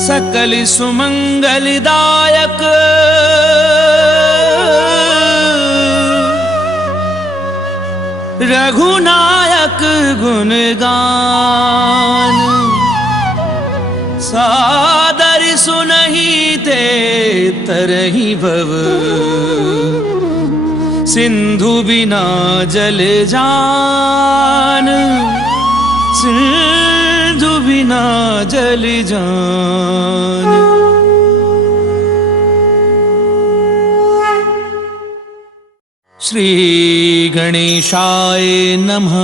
सकल सुमंगलदायक रघुनायक गुणगान सादर सुनहि ते तरहि भव सिंधु बिना जल जान सिंधु बिना जल जान। श्री गणेशाय नमः।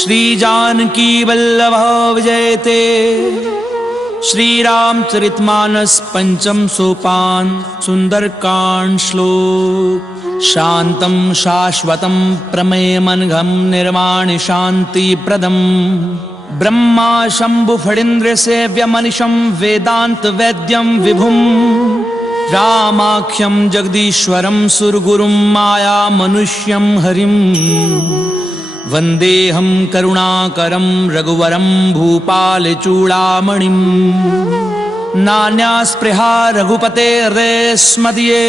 श्री जानकी वल्लभ विजयते। श्री रामचरितमानस पंचम सोपान सुंदरकांड श्लोक। शांतं शाश्वतं प्रमेयमनघं निर्वाण शांति प्रदम ब्रह्मा शंभु फणीन्द्र सेव्यमनिशं वेदांत वैद्यं विभुं रामाख्यं जगदीश्वरं सुरगुरुं माया मनुष्यं हरिं वन्देऽहं करुणाकरं रघुवरं भूपालचूडामणिं। नान्या स्पृहा रघुपतेर्देस्मदीये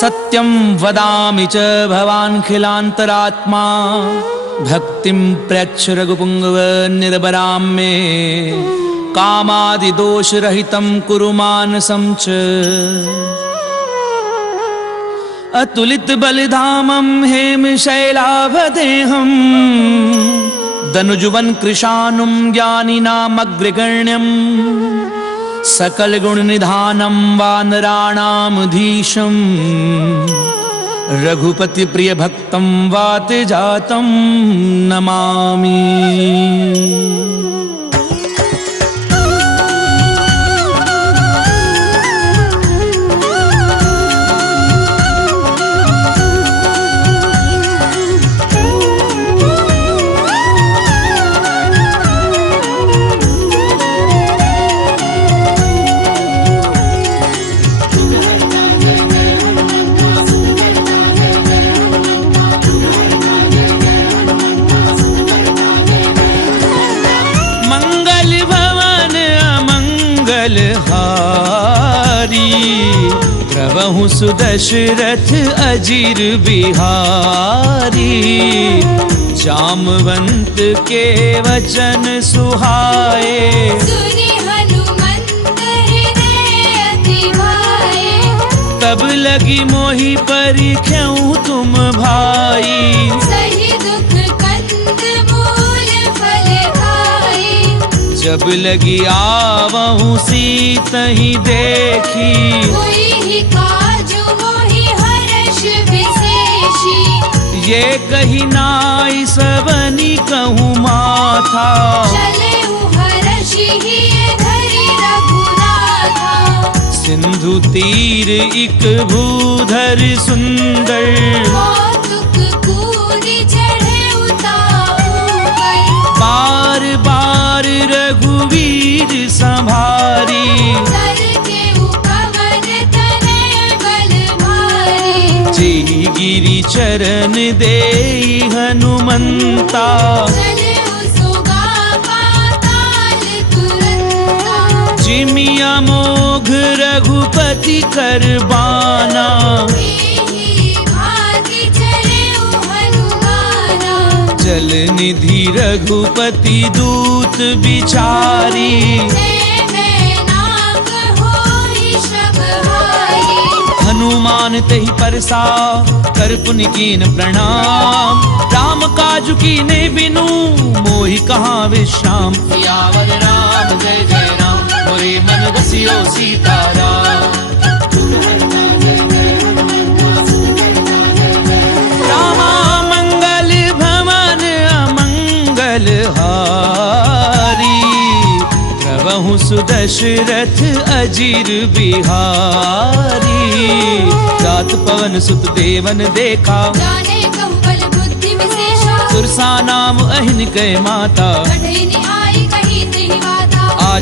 सत्यं वदामि च भवान्खिलान्तरात्मा भक्तिं प्रयच्छ रघुपुङ्गव निर्भरां मे कामादिदोषरहितं कुरु मानसं च। अतुलित बलिधामं हेमशैलाभदेहं दनुजुवन कृशानुं ज्ञानिनामग्रगण्यं सकल गुण निधानं वानराणामधीशं रघुपति प्रिय भक्तं वात जातं नमामि। प्रभु सुदशरथ अजीर बिहारी जामवंत के वचन सुहाए सुनि हनुमंत हृदय अति भाए। तब लगी मोहि परिख्याऊं तुम भाई सही दुख कंद मूल फल खाए। जब लगी आवहूं सीतहि देखी कोई काजु मोहि हर्ष विशेषी। ये कही नाई सबनी कहूँ माथा चलेउ हर्षि हिय धरि रघुनाथा। सिंधु तीर इक भूधर सुंदर कौतुक कूदि चढ़े उताऊपर। बार बार रघुवीर संभारी गिरि चरण देई हनुमंता जिमिया मोघ रघुपति करबाना। जल निधि रघुपति दूत बिचारी हनुमान तहि परसा कर पुनि कीन प्रणाम। राम काजु कीने बिनु मोहि कहाँ विश्राम। सियावर राम जय जय राम मोरे मन बसियो सीताराम। रामा मंगल भवन अमंगल हारी प्रभु सुदशरथ अजीर बिहारी। जात पवन सुत देवन देखा जाने कहु बल बुद्धि विशेषा। सुरसा नाम अहिन कै माता बढ़ई निहाई कही तिहि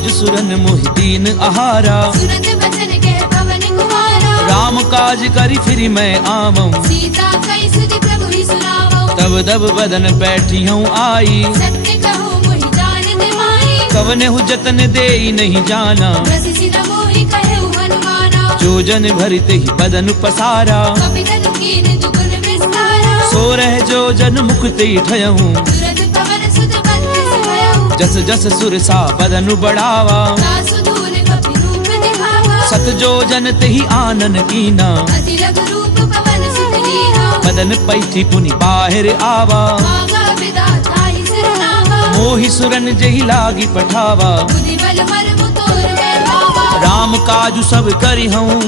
काज सुरन मोहि दीन आहारा। सुनत बचन कह पवन कुमारा। राम काज करी फिर मैं आवऊं, सीता कई सुधि प्रभु ही सुनावो। तब दब बदन बैठी हूँ आई। सत्य कहूँ मोहि जानत माई। कवने हु जतन देई नहीं जाना, रसिसी न मोहि कहु हनुमाना। जो जन भरित ही बदन पसारा। कपितनु कीन दुगुन विस्तारा। सो रह जो जन मुक्ति ठयहूँ, तुरत पवन सुत बंदिस भयउ। जस जस सुरसा बदन बढ़ावा। दासु दूर कपि रूप दिखावा। सत जो जन तेहि आनन कीना, अति लघु रूप पवन सुत लीना। बदन पैठी पुनि बाहिर आवा। मांगा विधाता ही सिरनावा। मोहि सुरन जहि लागी पठावा। बुद्धि बल मर्म तोर है भावा। राम काजु सब करि हूँ,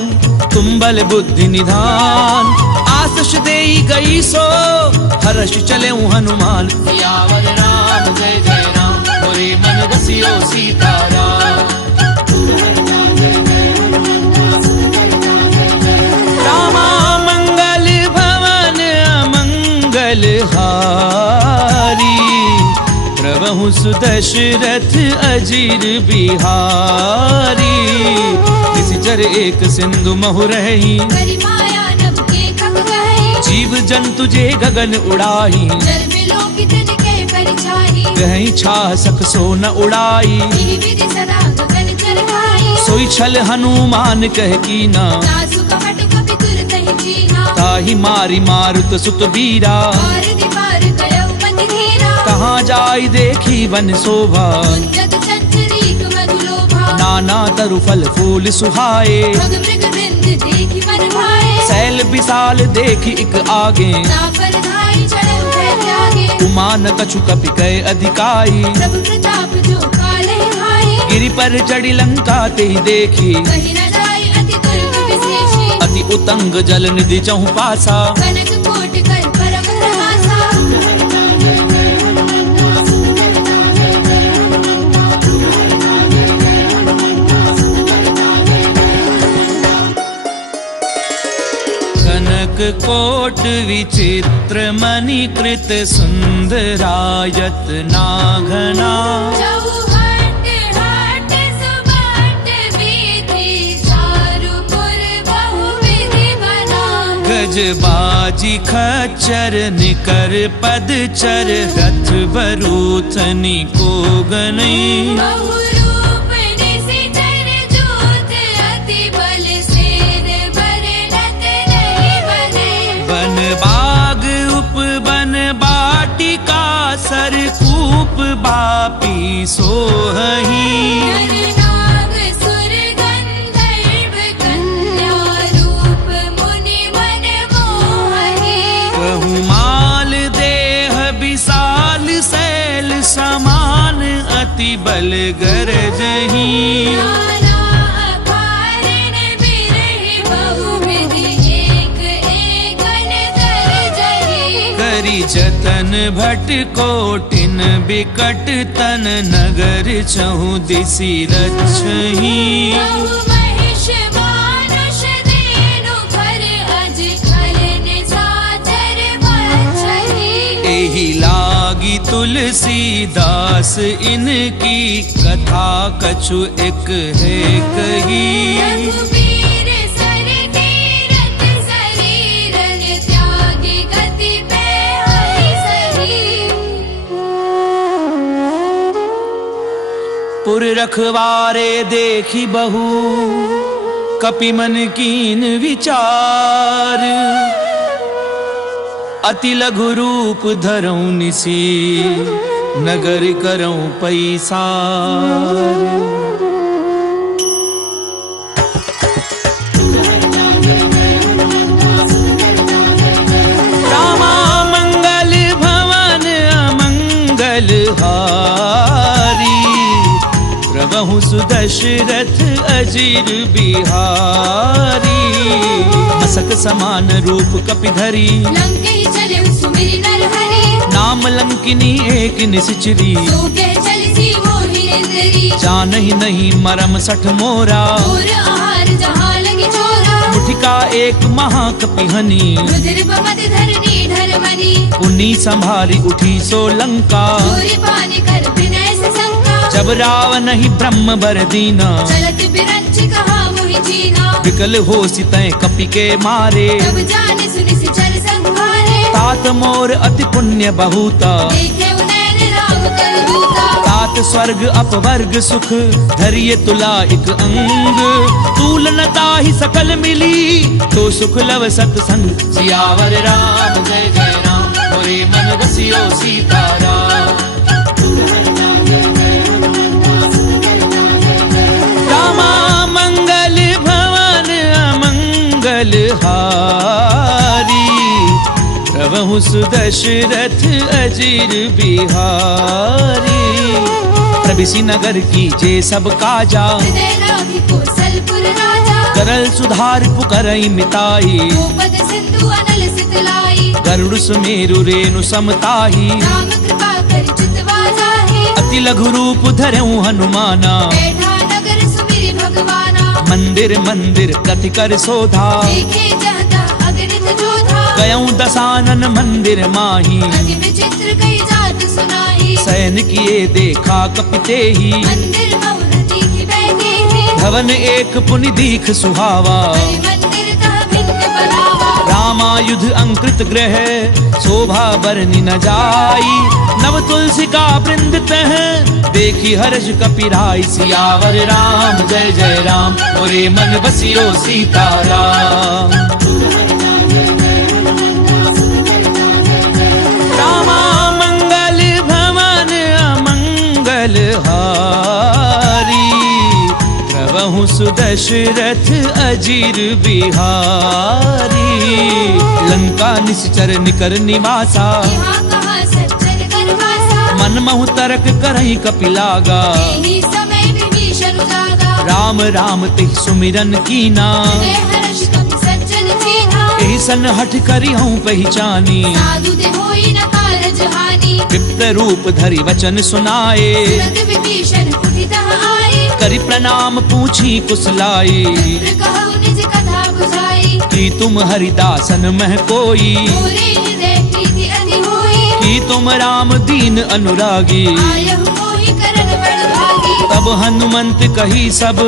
तुम बल बुद्धि निधान। आशीष देई गई सो हर्ष चले हनुमान। सियावर राम जय जय राम, मोरे मन बसियो सीताराम। रामा मंगल भवन अमंगल हारी, प्रभु सुदशरथ अजीर बिहारी। निश्चर एक सिंधु महु रही, करि माया नभ के कब गए। जीव जंतु जे गगन उड़ाई। जल बिलो कितन के परिछाई। कहीं छा सक सो न उड़ाई। तिहि विधि सदा गगन चर खाई। सोई छल हनुमान कह कीना, दासु कपट कपि तुरत ही जीना। ताहि मारी मारुत सुत बीरा। पार दीपार कयउ मति धीरा। कहाँ जाई देखी वन शोभा, जग चंचरीक मधु लोभा। नाना तरु फल फूल सुहाए। भग मृग वृंद देखि मन भाए। सैल विशाल देखी इक आगे, तापर धाई चढ़उ भय त्यागे। उमा न कछु कपि कय अधिकाई। प्रभु प्रताप जो काले भाई। गिरि पर चढ़ी लंका ते देखी, कहि न जाई अति दुर्ग विशेषी। अति उतंग जल निधि चहु पासा। कनक कोट कर परम प्रहासा। कनक कोट विचित्र मणिकृत सुंदरायत नाघना। चौहट हट सुबट विधि चारुपुर बहुविधि बना। गजबाजी खच्चर निकर पदचर, रथ बरूथनी को गनई। बहुरूप निशिचर जूथ अति बल सेन बरनत नहीं बने। वन बाग उपवन बाटिका, सरकूप बापी सोहही। नर नाग सुर गंधर्व कन्या, रूप मुनि मन मोहहि। कहु माल देह विशाल, शैल समान अति बल गरजही। नाना अकारण बिरहि बहुविधि, एक एकन दर्जहि। करी जतन भट कोटिन बिकट तन, नगर चहु दिसि रक्षही। बहु महिष मानुष देनु खर, अज खल निशाचर बछहि। एहि लागी तुलसीदास, इनकी कथा कछु एक है कही। रघुबीर सर तीरथ शरीरन, त्यागी गति पे हरि सही। पुर रखवारे देखी बहु, कपि मन कीन विचार। अति लघु रूप धरऊं निसी, नगर करऊं पैसार। रामा मंगल भवन अमंगल हारी, प्रभु सुदशरथ अजीर बिहारी। मसक समान रूप कपि धरी, लंकेहि चले सुमिरि नरहरि। नाम लंकिनी एक निशिचरी। सो कह चलसी मोहि निंदरी। जानहि नहीं मरम सठ मोरा, और आहार जहाँ लगी चोरा। मुठिका एक महाकपिहनी, रुधिर बमत धरनी ढरमनी। पुनी संभारी उठी सो लंका। सूर्य पानी कर विनय से शंका। जब तब रावण ही ब्रह्म बर दीना, चलत बिरंच कहा मोहि जीना। विकल हो सितय कपि के मारे, तब जाने सुनि सिचर संहारे। तात मोर अति पुण्य बहुता, देखे उनैन राम कर दूता। तात स्वर्ग अपवर्ग सुख, धरिय तुला एक अंग। तूलनता ही सकल मिली, तो सुख लव सतसंग। सियावर राम जय जय राम, मोरे मन बसियो सीताराम। रामा मंगल भवन अमंगल हारी, प्रभु सुदशरथ अजीर बिहारी। प्रभिसी नगर की जे सब काजा, हृदय राखी कौशलपुर राजा। करल सुधार पुकरई मिताई, गोपद सिंधु अनल सितलाई। गरुड़ सुमेरु रेणु समताही, राम कृपा कर चितवा जाहि। अति लघु रूप धरऊं हनुमाना, बैठा नगर सुमिरि भगवाना। मंदिर मंदिर कथि कर सोधा, देखे जहता अगणित जोधा। गयऊं दसानन मंदिर माही, अति विचित्र कई जात सुनाई। सैन किए देखा कपिते ही, मंदिर बहु दीख बैठे हैं। भवन एक पुनि दीख सुहावा। हरि मंदिर तह भिन्न बनावा। रामायुध अंकृत ग्रह, शोभा बरनि न जाई। नव तुलसी का वृंद तह, देखी हर्ष कपिराई। सियावर राम जय जय राम, मोरे मन बसियो सीताराम। रामा मंगल भवन अमंगल हारी, प्रभु सुदशरथ अजीर बिहारी। लंका निश्चर निकर निवासा, यहाँ कहाँ सज्जन करवासा। मन महु तरक करहि कपिलागा। यही समय विभीषण उजागा। राम राम तिह सुमिरन कीना, हृदय हर्ष कपि सज्जन छीना। एहि सन हठ करी हूँ पहचानी। साधु ते होई न कारज हानि। विप्र रूप धरि वचन सुनाए, तुरत विभीषण उठि तह आए। करि प्रणाम पूछी कुशलाई। विप्र कहु निज कथा बुझाई। कि तुम हरिदासन मह कोई, मोरे हृदय प्रीति अति होई। कि तुम राम दीन अनुरागी। आयहु मोहि करन बड़ भागी। तब हनुमंत कही सब,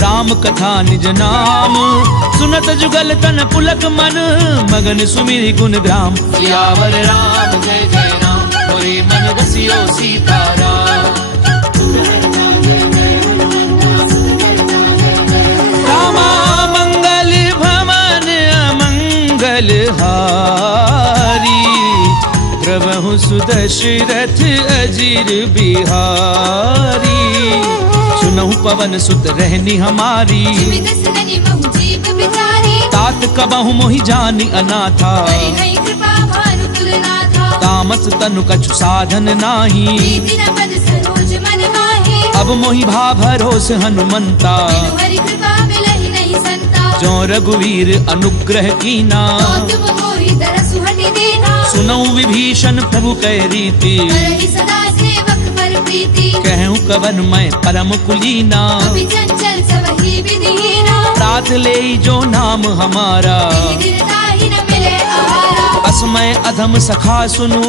राम कथा निज नाम। सुनत जुगल तन पुलक मन, मगन सुमिरि गुण ग्राम। सियावर राम जय जय राम, मोरे मन बसियो सीताराम। रामा मंगल भवन अमंगल हारी, प्रभु सुदशरथ अजीर बिहारी। सुनहु पवन सुत रहनी हमारी, जिमित सननि महु जीव बिचारी। तात कबहु मोहि जानि अनाथा। हरि कृपा भानु कुलनाथा। तामस तनु कछु साधन नाही, प्रीति न पद सरोज मन माहि। अब मोहि भा भरोस हनुमंता। बिनु हरि कृपा मिलहि नहीं संता। जो रघुवीर अनुग्रह कीना, तो तुम मोहि दरसु हटि देना। सुनऊ विभीषण प्रभु कै रीति। करहि सदा सेवक पर प्रीति। कहूँ कवन मैं परम कुलीना, कपि चंचल सबहि विधिहीना। प्रात ले जो नाम हमारा। दिन ताहि न मिले आहारा। असमय अधम सखा सुनु,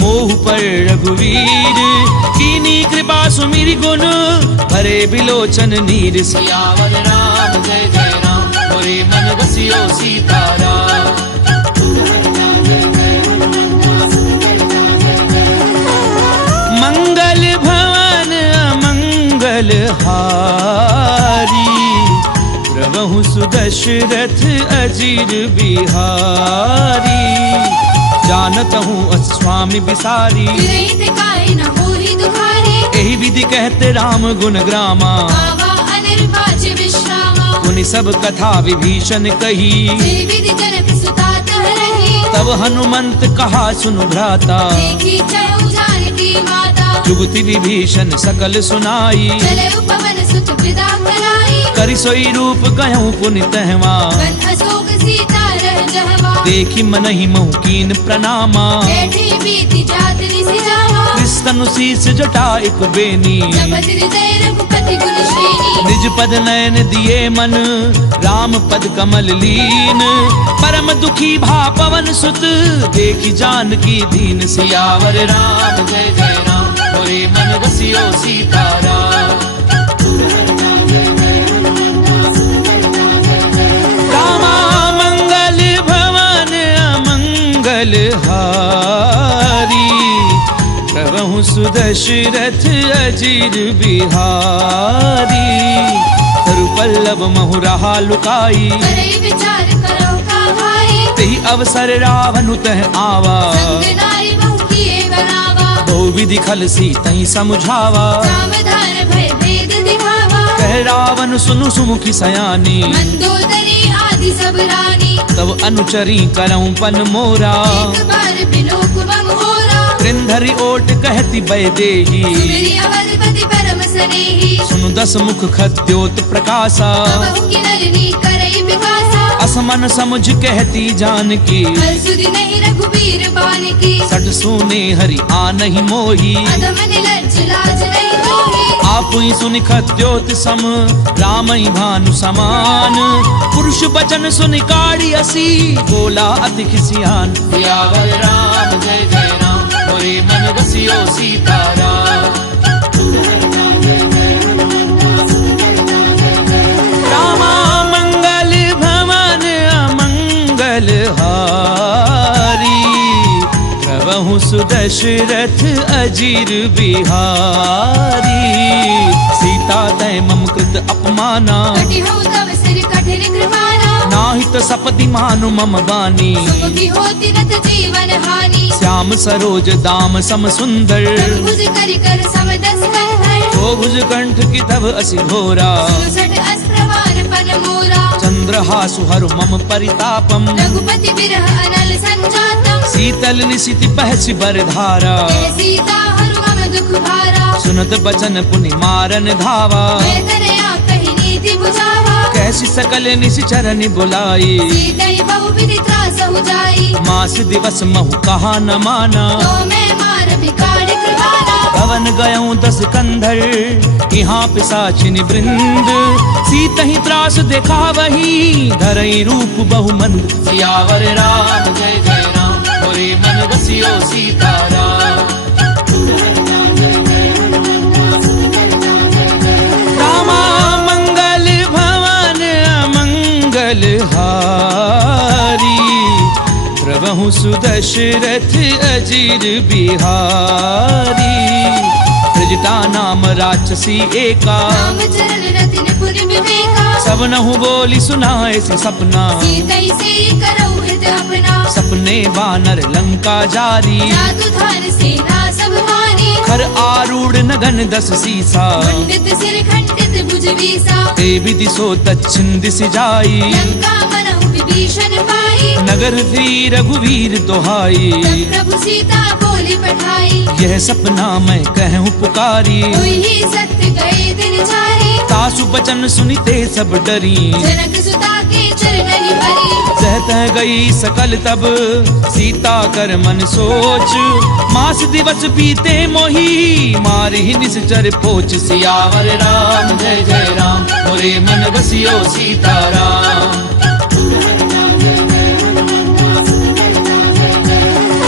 मोह पर रघुवीर। कीनी कृपा सुमिरि गुण, भरे बिलोचन नीर। सियावर राम जय जय राम, मोरे मन बसियो सीताराम। मंगल भवन अमंगल हारी, प्रभु सुदशरथ अजीर बिहारी। जानत हूँ अस स्वामी बिसारी, विरहित काहे न होहि दुखारी। एहि विधि कहते राम गुण ग्रामा। आवा अनिर्वाच्य विश्रामा। मुनि सब कथा विभीषण कही, जे विधि जनक सुता तह रही। तब हनुमंत कहा सुनु भ्राता। देखी चहु जानकी माता। जुगति विभीषण सकल सुनाई, चले पवन सुत विदा कराई। करि सोई रूप गयऊं पुनि तहवा। बन अशोक सीता रह जहवा। देखी मनहि महु कीन प्रणामा। बैठी बीती जात निसि जावा। कृष्ण शीस जटा एक बेनी, जपत हृदय रघुपति गुण श्रेणी। निज पद नयन दिए मन, राम पद कमल लीन। परम दुखी भा पवन सुत, देखी जानकी दीन। सियावर राम जय जय राम, मोरे मन बसियो सीताराम। सुदशरथ अजीर बिहारी, तरुपल्लव महु रहा लुकाई, करे विचार करो का भाई, तेहि अवसर रावण तह आवा, संग नारी बहु किए बनावा, बहु विधि खल सी तहि समझावा, सावधान भय भेद दिखावा, कह रावण सुनु सुमुखी सयानी, मंदोदरी आदि सब रानी, तब अनुचरी करऊं पन मोरा, एक बार बिलोक बम होरा, त्रिंधरी ओट कहती बैदेही, सुमिरि अवधपति परम स्नेही, सुनु दस मुख खद्योत प्रकाशा, बहु की नलिनी करई विकासा, असमन समझ कहती जानकी, फल सुधि नहीं रघुबीर बान की, सट सुने हरि आनहि मोही, अधम निलज्ज लाज नहीं तोही, आप ही सुनि खद्योत सम रामई भानु समान, पुरुष बचन सुनि काढ़ी असी, बोला अति खिसियान, सियावर राम जय जय राम, मोरे मन बसियो सीताराम। रामा मंगल भवन अमंगल हारी, प्रभु सुदशरथ अजीर बिहारी, सीता तय मम कृत अपमाना, कटि हो तव सिर कठिन कृपाना, नाहित सपति मानु मम बानी, सुमुखी होती नत जीवन हानि, श्याम सरोज दाम सम सुंदर, भुज करि कर समदस कंधर, तो भुज कंठ की तब असी घोरा, 67 अस्त्रवार पन मोरा, चंद्रहासु हरु मम परितापम, रघुपति बिरह अनल संजातम, शीतल निशिति बहसि बरधारा, जय सीता हरु मम दुख भारा, सुनत बचन पुनि मारन धावा, मैं तनया कहि नीति बुझावा, कैसी सकल निशिचरनि बुलाई, सीतई बहु विधि त्रास हो जाई, मास दिवस महु कहा न माना, तो मैं मार बिगाड़ कृपाना, पवन गयऊं 10 कंधर, यहाँ पिशाचिनि वृंद, सीतहि त्रास देखा वही, धरई रूप बहुमंद, सियावर राम जय जय राम, मोरे मन बसियो सीताराम। रामा मंगल भवन अमंगल हारी, प्रभु सुदशरथ अजीर बिहारी, त्रिजटा नाम राक्षसी एका, राम चरण रतिन पुर विवेका, सबनहु बोली सुनाए से सपना, सीतई से करऊ हित अपना, सपने बानर लंका जारी, जादू धार सेना सब हारी, खर आरूढ़ नगन 10 सीसा, खंडित सिर खंडित भुज बीसा, ते विधि सो दक्षिण दिश जाई, लंका मनहु विभीषण पाई, नगर वीर रघुवीर दोहाई, तब प्रभु सीता बोली पठाई, यह सपना मैं कहूँ पुकारी, हुई ही सत्य गए दिन जारी, सासु बचन सुनिते सब डरी, जनक सुता के चरणनि भरी, सहत गई सकल तब सीता कर मन सोच, मास दिवस बीते मोही, मारि निश्चर पोच, सियावर राम जय जय राम, मोरे मन बसियो सीताराम।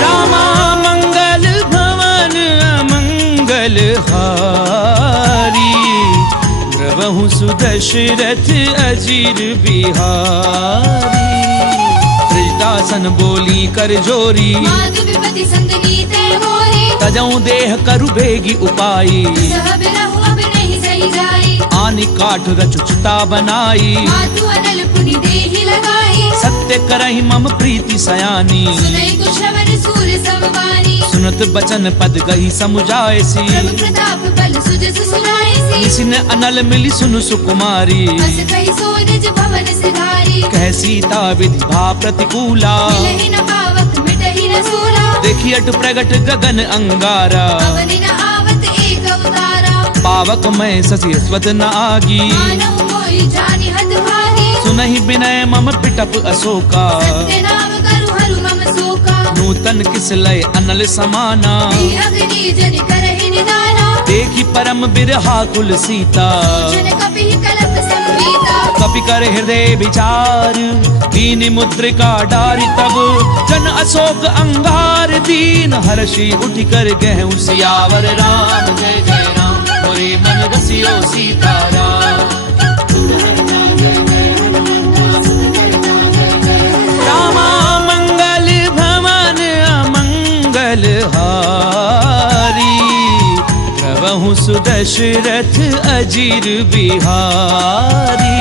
रामा मंगल भवन अमंगल हारी, प्रभु सुदशरथ अजीर बिहारी, त्रिजटासन बोली कर जोरी, माधु विपति संतनी तय मोरी, तजऊं देह करु बेगी उपाई, सह बिरहु अब नहीं सही जाई, आनि काठ रचुचिता बनाई, माधु अनल पुनि देहि लगाई, सत्य करहि मम प्रीति सयानी, सुनई कुशवन सूर समवानी, सुनत बचन पद गई समुझायसी, प्रभु प्रताप बल सुजस सुनाईसी, निसिन अनल मिली सुनु सुकुमारी, अस कहि सो निज भवन सिधारी, कह सीता विधि भा प्रतिकूला, मिलहि न पावक मिटहि न सूला, देखी अट प्रगट गगन अंगारा, पवनि न आवत एक अवतारा, पावक मैं शशि स्वत न आगी, मानव मोहि जानि हत भारी, सुनहि विनय मम पिटप अशोका, सत्य नाम करु हरु मम शोका, नूतन किस लय अनल समाना, दी अग्नि जनि करहि निदाना, देखी परम बिरहा कुल सीता, जन कपिहि कलप संवीता, कपि कर हृदय विचार, दीन मुद्रिका डारि तब, जन अशोक अंगार दीन, हर्षि उठ कर गहु सियावर राम जय जय राम, मोरे मन बसियो सीताराम। रामा मंगल भवन अमंगल हारी, प्रभु सुदशरथ अजीर बिहारी।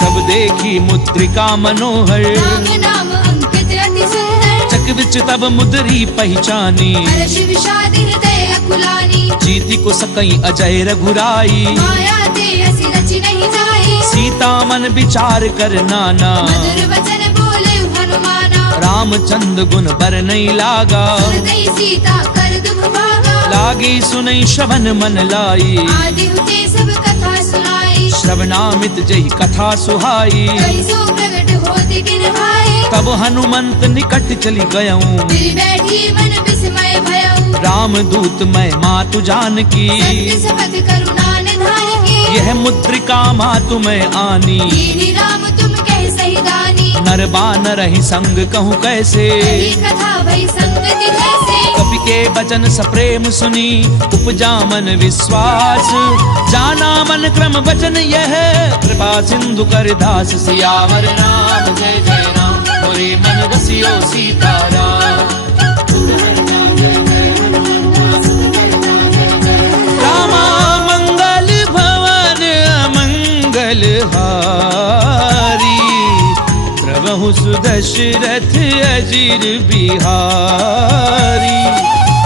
तब देखी मुद्रिका मनोहर, राम नाम अंकित अति सुंदर। चक विच तब मुद्री पहचानी, हर्ष विषाद हृदय अकुलानी। जीति को सकई अजय रघुराई, माया ते असी रचि नहीं जाई। सीता मन विचार कर नाना, मधुर वचन बोले हनुमाना। रामचंद्र गुण बर नहीं लागा, सुरदई सीता कर दुख भागा। लागी सुनई श्रवण मन लाई, आदि हुते सब कथा सुनाई। श्रवणामित जही कथा सुहाई। कई सो प्रगट होति किन भाई। तब हनुमंत निकट चली गयऊं, फिर बैठी मन विस्मय भयऊ। राम दूत मैं मातु जानकी, सत्य सपथ करुणा निधान की। यह मुद्रिका मातु मैं आनी। दीनी राम तुम कह सही दानी। नर बानर ही संग कहूँ कैसे, कही कथा भई संगति जैसे। कपि के वचन सप्रेम सुनी, उपजा मन विश्वास। जाना मन क्रम वचन यह, कृपा सिंधु कर दास। सियावर राम जय जय राम, मोरे मन बसियो सीताराम। रामा मंगल भवन अमंगल हारी, प्रभु सुदशरथ अजीर बिहारी।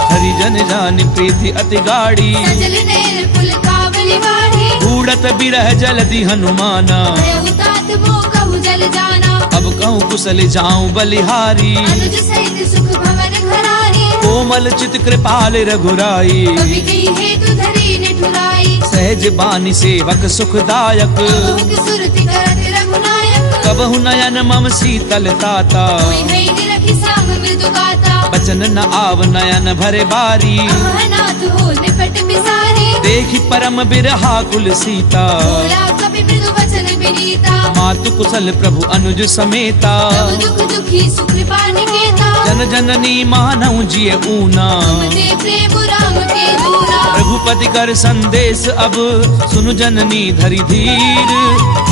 हरिजन जान प्रीति अति गाढ़ी, सजल नैन पुलकावली वाढ़ी। बूढ़त बिरह जलधि हनुमाना, भयउ तात मोह कहु जल जाना। अब कहूँ कुशल जाऊं बलिहारी। अनुज सहित सुख भवन घरारी। कोमल चित कृपाल रघुराई, कवि कही हेतु धरी निठुराई। सहज बानी सेवक सुखदायक। कबहु की सुरति करत रघुनायक। कबहु नयन मम शीतल ताता, कोई है निरखि साम मृदु गाता। बचन न आव नयन भरे बारी। अहनाथ हो निपट बिसारी। देखी परम बिरहा कुल सीता, बोला कपि मृदु वचन विनीता। मातु कुशल प्रभु अनुज समेता। प्रभु दुख दुखी सुख कृपा निकेता। जन जननी मानऊ जिय ऊना, तुम ते प्रेम राम के दूना। रघुपति कर संदेश अब, सुनु जननी धरि धीर।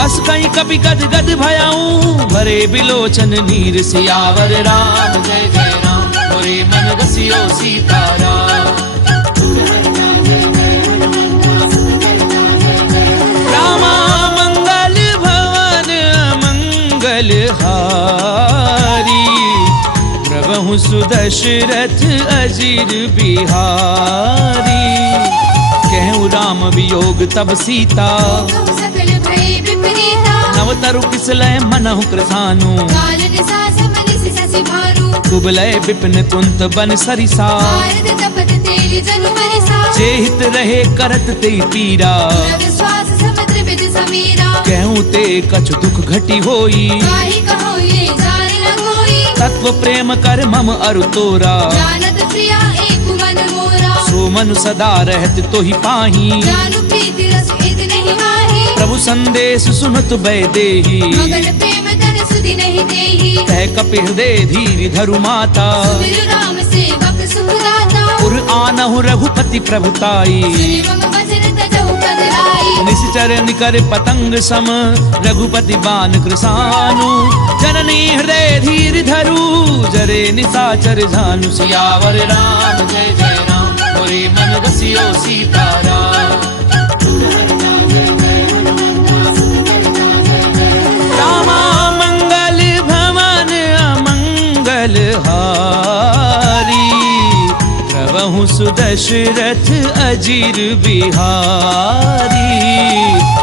अस कहीं कपि गद गद भयाऊं, भरे बिलोचन नीर। सियावर राम जय जय राम, मोरे मन बसियो सीताराम। रामा मंगल भवन अमंगल हारी, प्रभु सुदशरथ अजीर बिहारी। कहूँ राम वियोग तब सीता, कहु सकल भय विपरीता। नव तरु किसलय मनहु कृसानु। कालन सास मनिसि शशि भानु। कुबलय विपिन कुंत बन सरिसा। भारत तपत तेलि जनु बरिसा। जेहित रहे करत ते पीरा, रग श्वास समुद्र विद समीरा। कहूँ ते कछु दुख घटी होई। काहि कहो ये जान न कोई। तत्व प्रेम कर मम अरु तोरा, जानत प्रिया एक मन मोरा। सो मन सदा रहत तोहि पाही। जानु प्रीति रस इद नहीं माही। प्रभु संदेश सुनत बै देही, मगन प्रेम धन सुधि नहीं देही। कह कपि हृदय धीर धरु माता। सुमिर राम सेवक सुख दाता। उर आनहु रघुपति प्रभुताई, सुनि मम वचन तजहु पद लाई। निश्चर निकर पतंग सम, रघुपति बान कृसानु। जननी हृदय धीर धरु, जरे निशाचर झानु। सियावर राम जय जय राम, मोरे मन बसियो सीताराम। रामा मंगल भवन अमंगल हारी, प्रभु सुदशरथ अजीर बिहारी।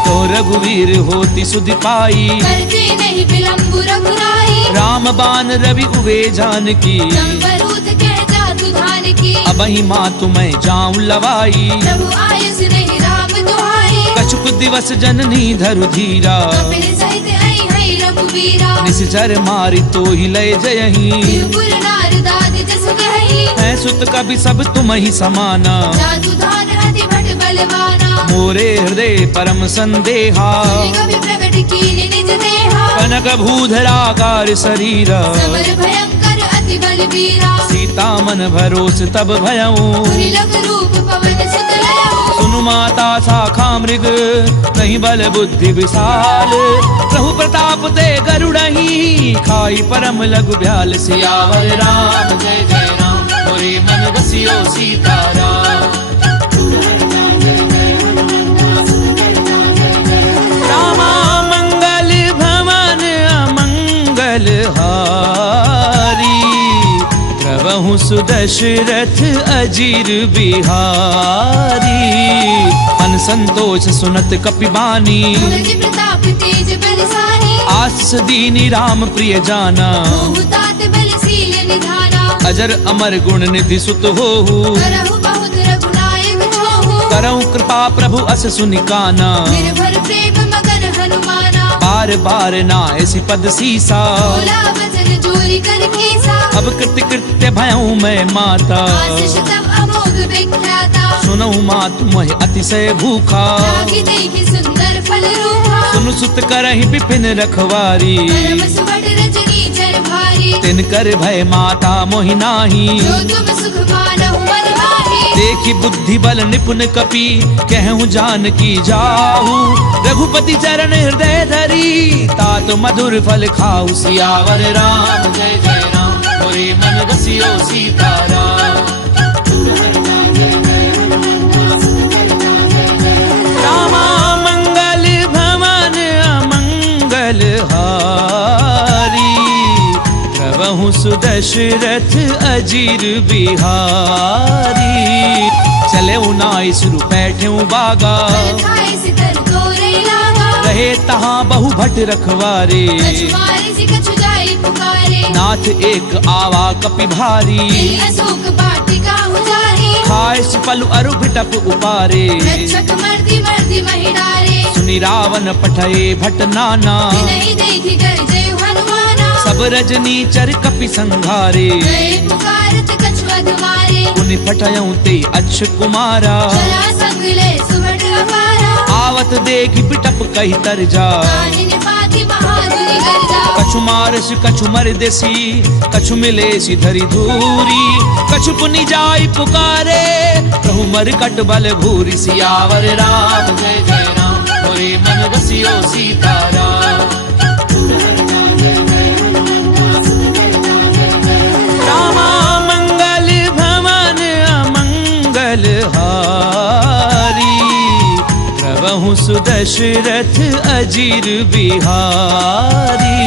तो रघुवीर होती सुधि पाई, करते नहीं विलंबु रघुराई। राम बान रवि उवे जानकी। संबरूध कह जातु धान की। अबहि मातु मैं जाऊं लवाई। प्रभु आयुष नहीं राम दुहाई। कछुक दिवस जननी धरु धीरा, कपिल सहित आई हई रघुवीरा। निश्चर मारि तो ही लय जयही। त्रिपुर नारदाद जस कही। है सुत कभी सब तुम ही समाना। जातु धान अति भट बलवाना। मोरे हृदय परम संदेहा, सुनि कवि प्रगट कीन निज देहा। कनक भूधराकार शरीरा। समर भयंकर अति बलवीरा। सीता मन भरोस तब भयऊं, पुनि लग रूप पवन सुत लयऊ। सुनु माता शाखा मृग, नहीं बल बुद्धि विशाल। प्रभु प्रताप ते गरुड़ही, खाई परम लघु ब्याल। सियावर राम जय जय राम, मोरे मन बसियो सीताराम। सुदशरथ अजीर बिहारी। मन संतोष सुनत कपिबानी, तुलसी प्रताप तेज बलसानी। आशीष दीनी राम प्रिय जाना, तात बलशील निधाना। अजर अमर गुण निधि सुत होहु, करहु बहुत रघुनायक होहु। करऊं कृपा प्रभु अस सुनिकाना। निर्भर प्रेम मगन हनुमाना। बार बार नायसि पद सीसा, बोला वचन जोरी कर कीसा। अब कृत्य कृत्य भयऊं मैं माता। आशीष तब अमोघ विख्याता। सुनऊ मातु मोहि अतिशय भूखा, लागी देखि सुंदर फल रूपा। सुनु सुत करहि विपिन रखवारी। परम सुबट रजनी चर भारी। तिन कर भय माता मोहि नाही, जो तुम सुख मानहु मन माही। देखी बुद्धि बल निपुण कपि, कहूँ जानकी जाहू। रघुपति चरण हृदय धरी, तात मधुर फल खाऊ। सियावर राम जय जय राम, मोरे मन रसियो सीताराम। रामा मंगल भवन अमंगल हारी, प्रभु सुदशरथ अजीर बिहारी। चले उनाई सुरु बैठे बागा, खाए सितर तोरे लागा। रहे तहाँ बहु भट रखवारे। कछु मारे से कछु जाए पुकारे। नाथ एक आवा कपि भारी, दिल अशोक वाटिका उजारी। खाए पलु अरु भिटप उपारे। रक्षक मर्दी मर्दी महिडारे। सुनि रावण पठये भट नाना, नहीं देखी कर जय हनुमाना। सब रजनी चर कपि संघारे। जय पुकारत कछु अधमारे। पुनि पठयऊं ते अक्ष कुमारा, चला संग ले सुबट अपारा। आवत देखि बिटप कही तर जा। काहिन पाति महाजुनि गर्जा। कछु मारस कछु मर देसी, कछु मिलेसी धरी धूरी। कछु पुनि जाई पुकारे, प्रभु मरकट बल भूरी। सियावर राम जय जय राम, मोरे मन रसियो सीताराम। रामा मंगल भवन अमंगल हारी, प्रभु सुदशरथ अजीर बिहारी।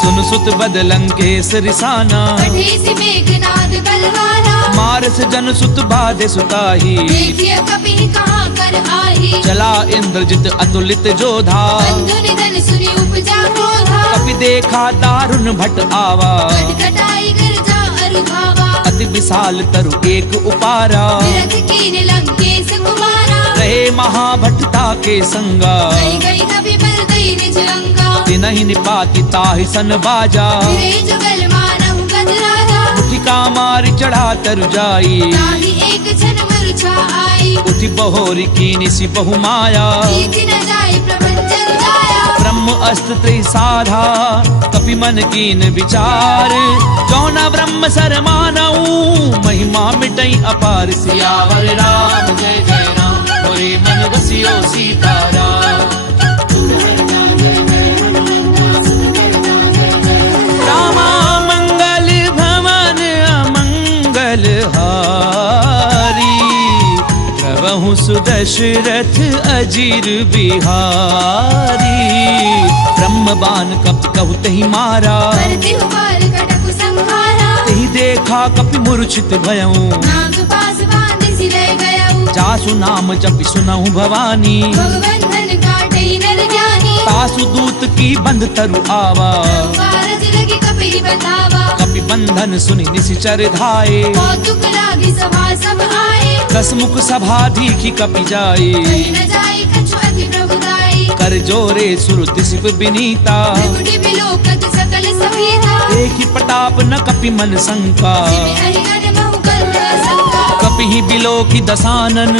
सुन सुत बदलंकेश रिसाना, पठेसी मेघनाद बलवाना। मारस जन सुत बाधे सुताही। देखिए कपि कहाँ कर आही। चला इंद्रजित अतुलित जोधा, बंधु निधन सुनि उपजा क्रोधा। कपि देखा दारुण भट आवा। कटकटाई गर्जा अरु धावा। अति विशाल तरु एक उपारा, विरथ कीन लंकेश कुमारा। रहे महाभटता के संगा। गई गई कपि बल गई निज अंगा। तिनहि निपाति ताहि सन बाजा, फिरे जुगल मानहु गज राजा। उठिका मारि चढ़ा तरु जाई। ताहि एक क्षण मूर्छा आई। उठि बहोरी कीनिसि बहु माया। जीति न जाय प्रपंचन जाया। ब्रह्म अस्त्र त्रिसाधा, कपि मन कीन विचार। जौना ब्रह्म सर मानऊ, महिमा मिटई अपार। सियावर राम जय जय राम, मोरे मन रसियो सीताराम। रामा मंगल भवन अमंगल हारी, प्रभु सुदशरथ अजीर बिहारी। ब्रह्मबान कपि कहु तहि मारा, करति हुबार कटकु संहारा। तहि देखा कपि मूर्छित भयऊं। नाग पास बांधि सिरै गयऊ। जासु नाम जपि सुनहु भवानी, भगवंधन काटई नर ज्ञानी। तासु दूत की बंध तरु आवा। कारज लगी कपि बतावा। कपि बंधन सुनि निशिचर धाये। कौतुक लागी सभा सब आए। दस मुख सभा दीखि कपि जाए। कहि न जाय कछु अति प्रभुदाई। कर जोरे सुर दिसिप बिनीता, त्रिकुटी बिलोकत सकल सभीता। देखि प्रताप न कपि मन शंका। जिमि अहिगन महु कल्प असंका। कपि ही बिलोकि दसानन,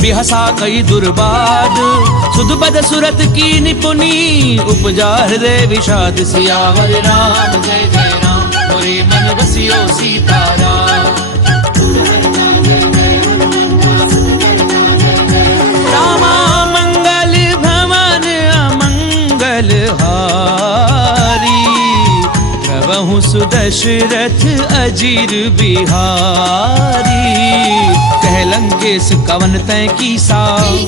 बिहसा कई दुर्बाद। सुध बद सुरत की निपुनी, उपजा हृदय विषाद। सियावर राम जय जय राम, मोरे मन रसियो सीताराम। रामा मंगल भवन अमंगल हारी, प्रभु सुदशरथ अजीर बिहारी। कह लंकेश कवन तै कीसा,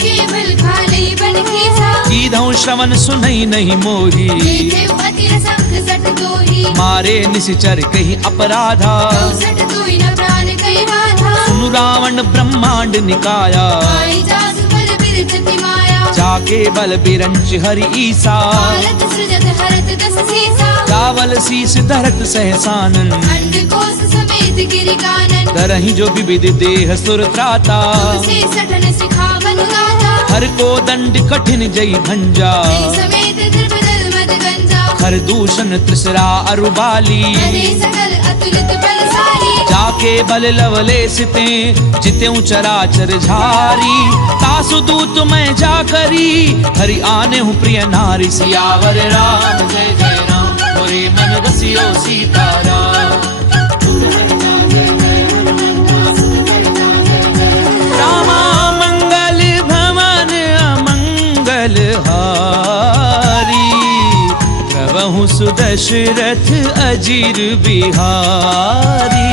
केवल खाली बन खीसा। कीधौ श्रवण सुनई नहीं मोही, देव अतिर संग सट तोही। मारे निश्चर कही अपराधा, सट तोही न प्राण कई बाधा। सुनु रावण ब्रह्मांड निकाया, आई जासु बल बिरथ की माया। जाके बल बिरंच हरि ईसा, भारत सृजत हरत दस सीसा। चावल शीस धरत सहसानन, अंड कोस समेत गिरि कानन। करहि जो विविध देह सुर त्राता, से सठन सिखावन गाथा। हर को दंड कठिन जई भंजा, समेत द्रपदल मद गंजा। हर दूषण त्रिसरा अरुबाली, हरे सकल अतुलित बलशाली। जाके बल लवलेश ते जित्यों चराचर झारी। तासु दूत मैं जा करी, हरि आने हूँ प्रिय नारी। सियावर राम जय जय राम, मोरे मन रसियो सीताराम। रामा मंगल भवन अमंगल हारी, प्रभु सुदशरथ अजीर बिहारी।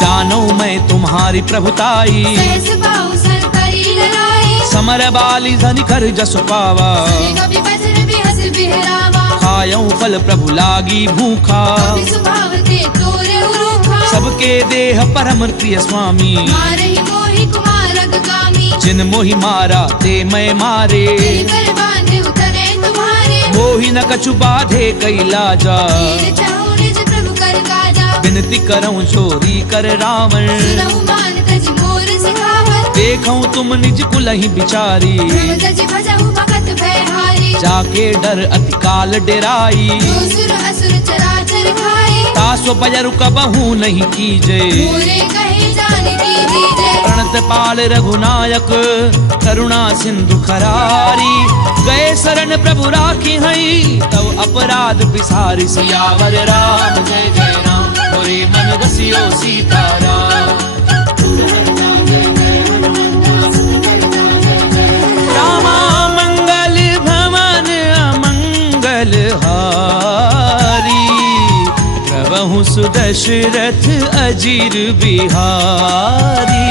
जानो मैं तुम्हारी प्रभुताई, सहस बाहु सन करी लड़ाई। समर बाली धनि कर जसु पावा, कभी बजर बिहस बिहरावा। खायऊ फल प्रभु लागी भूखा, कभी स्वभाव ते तोरे उरूखा। सबके देह परम प्रिय स्वामी, मारहि मोहि कुमारक कामी। जिन मोहि मारा ते मैं मारे, दिल कर बांधे उतरे तुम्हारे। मोहि न कछु बाधे कैलाजा, वीर चाहु निज प्रभु कर काजा। विनती करऊं चोरी कर रावण, सुनहु मान तज मोर सिखावन। देखऊं तुम निज कुलहि बिचारी, प्रभु तज भजहु भगत भयहारी। जाके डर अति काल डेराई। जो सुर असुर चराचर खाए, तासो बजरु कबहू नहीं कीजे, मोरे कहे जान की दीजे। प्रणत पाल रघुनायक करुणा सिंधु खरारी। गए शरण प्रभु राखी हई, तब अपराध बिसारी। सियावर राम जय जय राम, मोरे मन रसियो सीताराम। रामा मंगल भवन अमंगल हारी, प्रभु सुदशरथ अजीर बिहारी।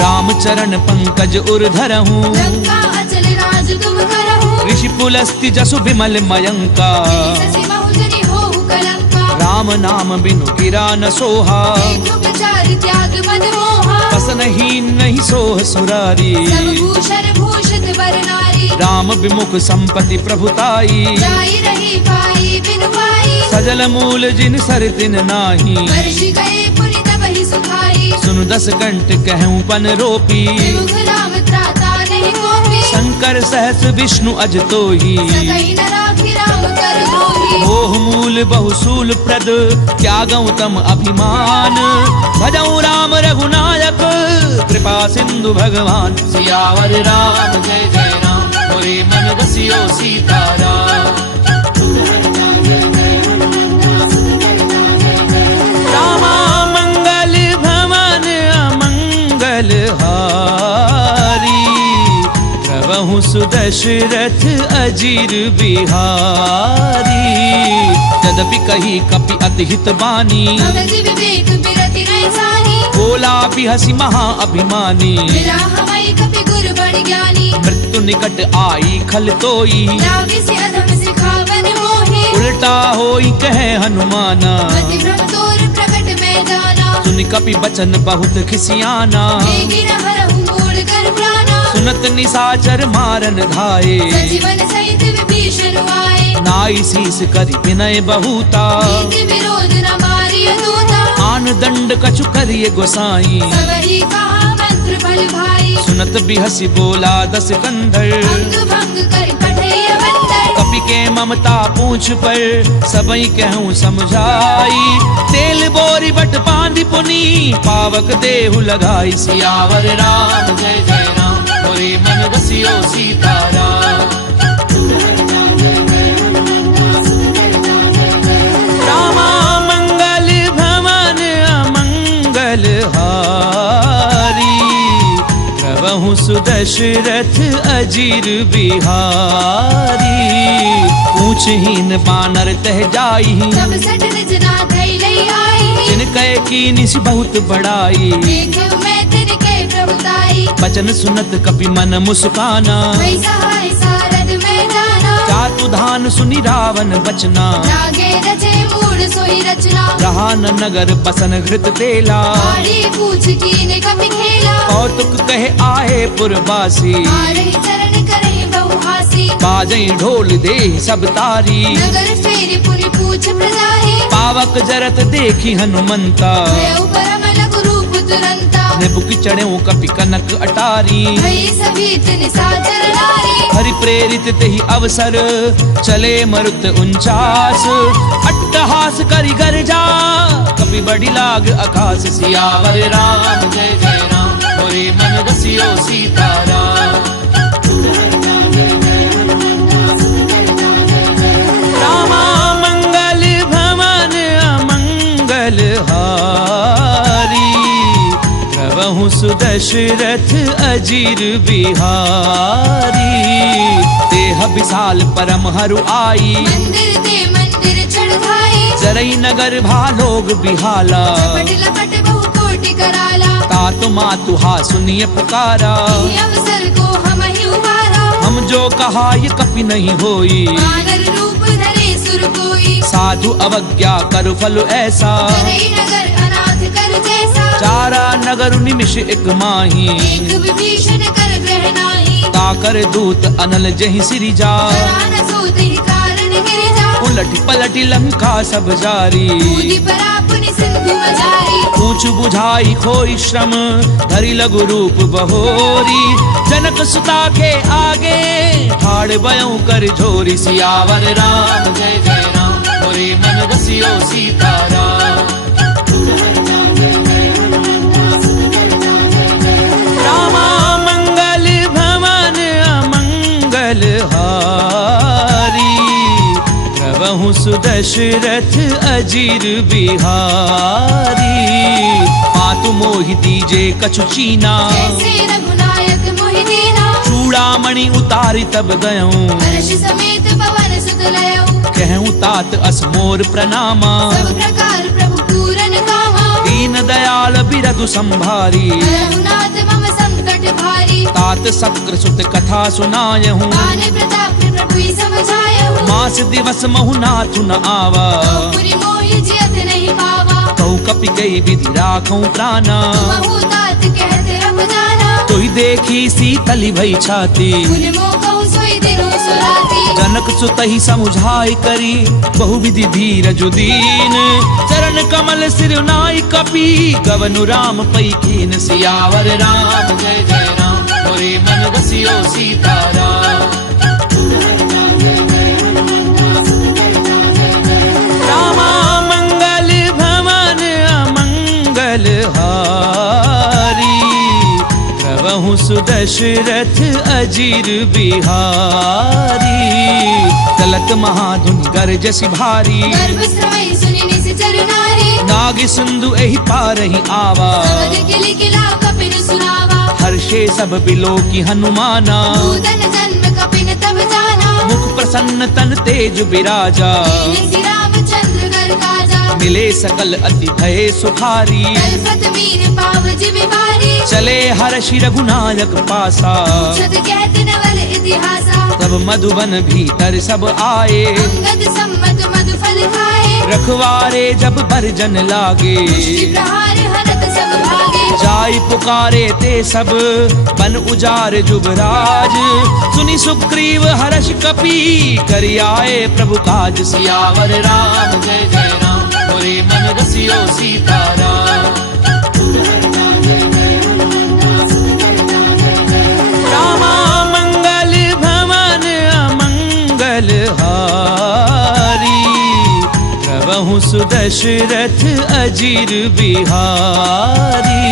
राम चरण पंकज उर धरहूँ, लंका अचल राज तुम करहु। ऋषि पुलस्ति जसु विमल मयंका, शशि बहुजनि होहु कलंका। राम नाम बिनु गिरा न सोहा, देखो विचार त्याग मद मोहा। बसनहीन नहीं सोह सुरारी। सब भूषण भूषित वर नारी। राम विमुख संपत्ति प्रभुताई, जाई रही पाई बिनु पाई। सजल मूल जिन सर तिन नाही, वर्ष गए पुनि तबहि सुखाई। सुन दस कंठ कहूँ पन रोपी, विमुख राम त्राता नहीं कोपी। शंकर सहस विष्णु अज तोही, सकहि न राखि राम कर द्रोही। मोह मूल बहुसूल प्रद त्यागऊ तम अभिमान। भजऊ राम रघुनायक कृपा सिंधु भगवान। सियावर राम जय जय राम, मोरे मन रसियो सीताराम। रामा मंगल भवन अमंगल हारी, प्रभु सुदशरथ अजीर बिहारी। यद्यपि कही कपि अति हित बानी, भगत विवेक बिरति नहीं सानी। बोला भी हसी महा अभिमानी। मिला हमाई कपि गुर बड़ ज्ञानी। मृत्यु निकट आई खल तोई, लागे से अधम सिखावन मोहे। उल्टा होई कहे हनुमाना, मति भ्रम तोर प्रकट में जाना। सुन कपि बचन बहुत खिसियाना। देगी न हरहु मूल कर प्राणा। सुनत निसाचर मारन धाये, सजीवन सहित विभीषण आए। नाई शीस करि विनय बहुता। नीति विरोध न मारिय दूता। आन दंड कछु करिए गोसाई, सबहि कहा मंत्र बल भाई। सुनत बिहसी बोला दस कंधर। अंग भंग कर पठैय बंदर। कपि के ममता पूछ पर सबई कहूँ समझाई। तेल बोरी बट बांधि पुनी, पावक देहु लगाई। सियावर राम जय जय राम, मोरे मन रसियो सीताराम। रामा मंगल भवन अमंगल हारी, प्रभु सुदशरथ अजीर बिहारी। पूछहीन बानर तह जाई सब सट निज नाथ लई आई जिन कह की निसी बहुत बड़ाई देखो मैं तिनके प्रभुताई बचन सुनत कपि मन मुस्काना भई सहाय सारद में जाना जातु धान सुनि रावण बचना लागे रचे मूड सोई रचना रहा न नगर बसन घृत तेला आड़ी पूछ कीने कपि खेला कौतुक कहे आए पुरवासी आरही चरण करे बहु हासी बाजई ढोल दे सब तारी नगर फेरी पुनि पूछ प्रजाहि पावक जरत देखी हनुमंता भयउ परम लघु रूप तुरंता निबुक चढ़ऊ कपि कनक अटारी भई सभी तिन साचर नारी हरि प्रेरित तेहि अवसर चले मरुत 49 अट्टहास करि गर्जा कपि बड़ी लाग आकाश सियावर राम जय जय राम मोरे मन रसियो सीताराम रामा मंगल भवन अमंगल हारी प्रभु सुदशरथ अजीर बिहारी देह विशाल परम हरु आई मंदिर ते मंदिर चढ़ाई जरई नगर भालोग बिहाला लपट लपट बहु कोटि कराला तातु मातु हा सुनिय पुकारा ये अवसर को हम ही उबारा हम जो कहा ये कपि नहीं होई वानर रूप धरे सुर कोई साधु अवज्ञा कर फल ऐसा करई नगर अनाथ कर जैसा चारा नगर निमिष एक माही एक विभीषण कर ग्रह नाही ताकर दूत अनल जहि सिरि जा प्राण सोते ही कारण गिर जा उलट पलट लंका सब जारी कूदी परा पुनि सिंधु मजारी पूछ बुझाई खोई श्रम धरि लघु रूप बहोरी जनक सुता के आगे ठाड़ बयऊ कर झोरी सियावर राम जय जय राम मोरे मन रसियो सीताराम रामा मंगल भवन अमंगल हारी प्रभु सुदशरथ अजीर बिहारी मातु मोहि दीजे कछु चीना जैसे रघुनायक मोहि दीना चूड़ामणि उतारी तब गयऊं हर्ष समेत पवन सुत लयऊ कहूँ तात असमोर प्रणामा सब प्रकार प्रभु पूरन कामा दीन दयाल बिरधु संभारी रघुनाथ मम संकट भारी तात सक्र सुत कथा सुनायहूँ आने प्रताप प्रभु समझायहु मास दिवस महु नाथु न आवा पुरि मोहि जियत नहीं पावा कहु कपि कई विधि राखूं प्राणा महु तात कहते रब जाना तोहि देखी सीतली भई छाती पुनि मोह कहु सोई दिनो सुराती जनक सुतहि समुझाई करी बहुविधि धीरज दीन चरण कमल सिर नाई कपि गवनु राम पई कीन सियावर राम जय जय राम मोरे मन रसियो सीताराम रामा मंगल भवन अमंगल हारी प्रभु सुदशरथ अजीर बिहारी चलत महाधुनि गरजसि भारी गर्भ स्रवई सुनि निश्चर नारी नाग सिंधु एहि पारहि आवा समद किलि किला कपिन सुनावा हर्षे सब बिलो की हनुमाना भूदन जन्म कपिन तब जाना मुख प्रसन्न तन तेज बिराजा दीन रामचंद्र घर काजा मिले सकल अति भय सुखारी कल्पत मीर पाव जिबि भारी चले हर्षि रघुनायक पासा छत कहत नवल इतिहासा तब मधुबन भीतर सब आए अंगद सम्मत मधु फल खाए रखवारे जब बरजन लागे मुष्टि प्रहार हरत सब भागे जाय पुकारे ते सब बन उजार जुबराज सुनि सुग्रीव हर्ष कपि करि आए प्रभु काज सियावर राम जय जय राम मोरे मन रसियो सीताराम रामा मंगल भवन अमंगल हारी प्रभु सुदशरथ अजीर बिहारी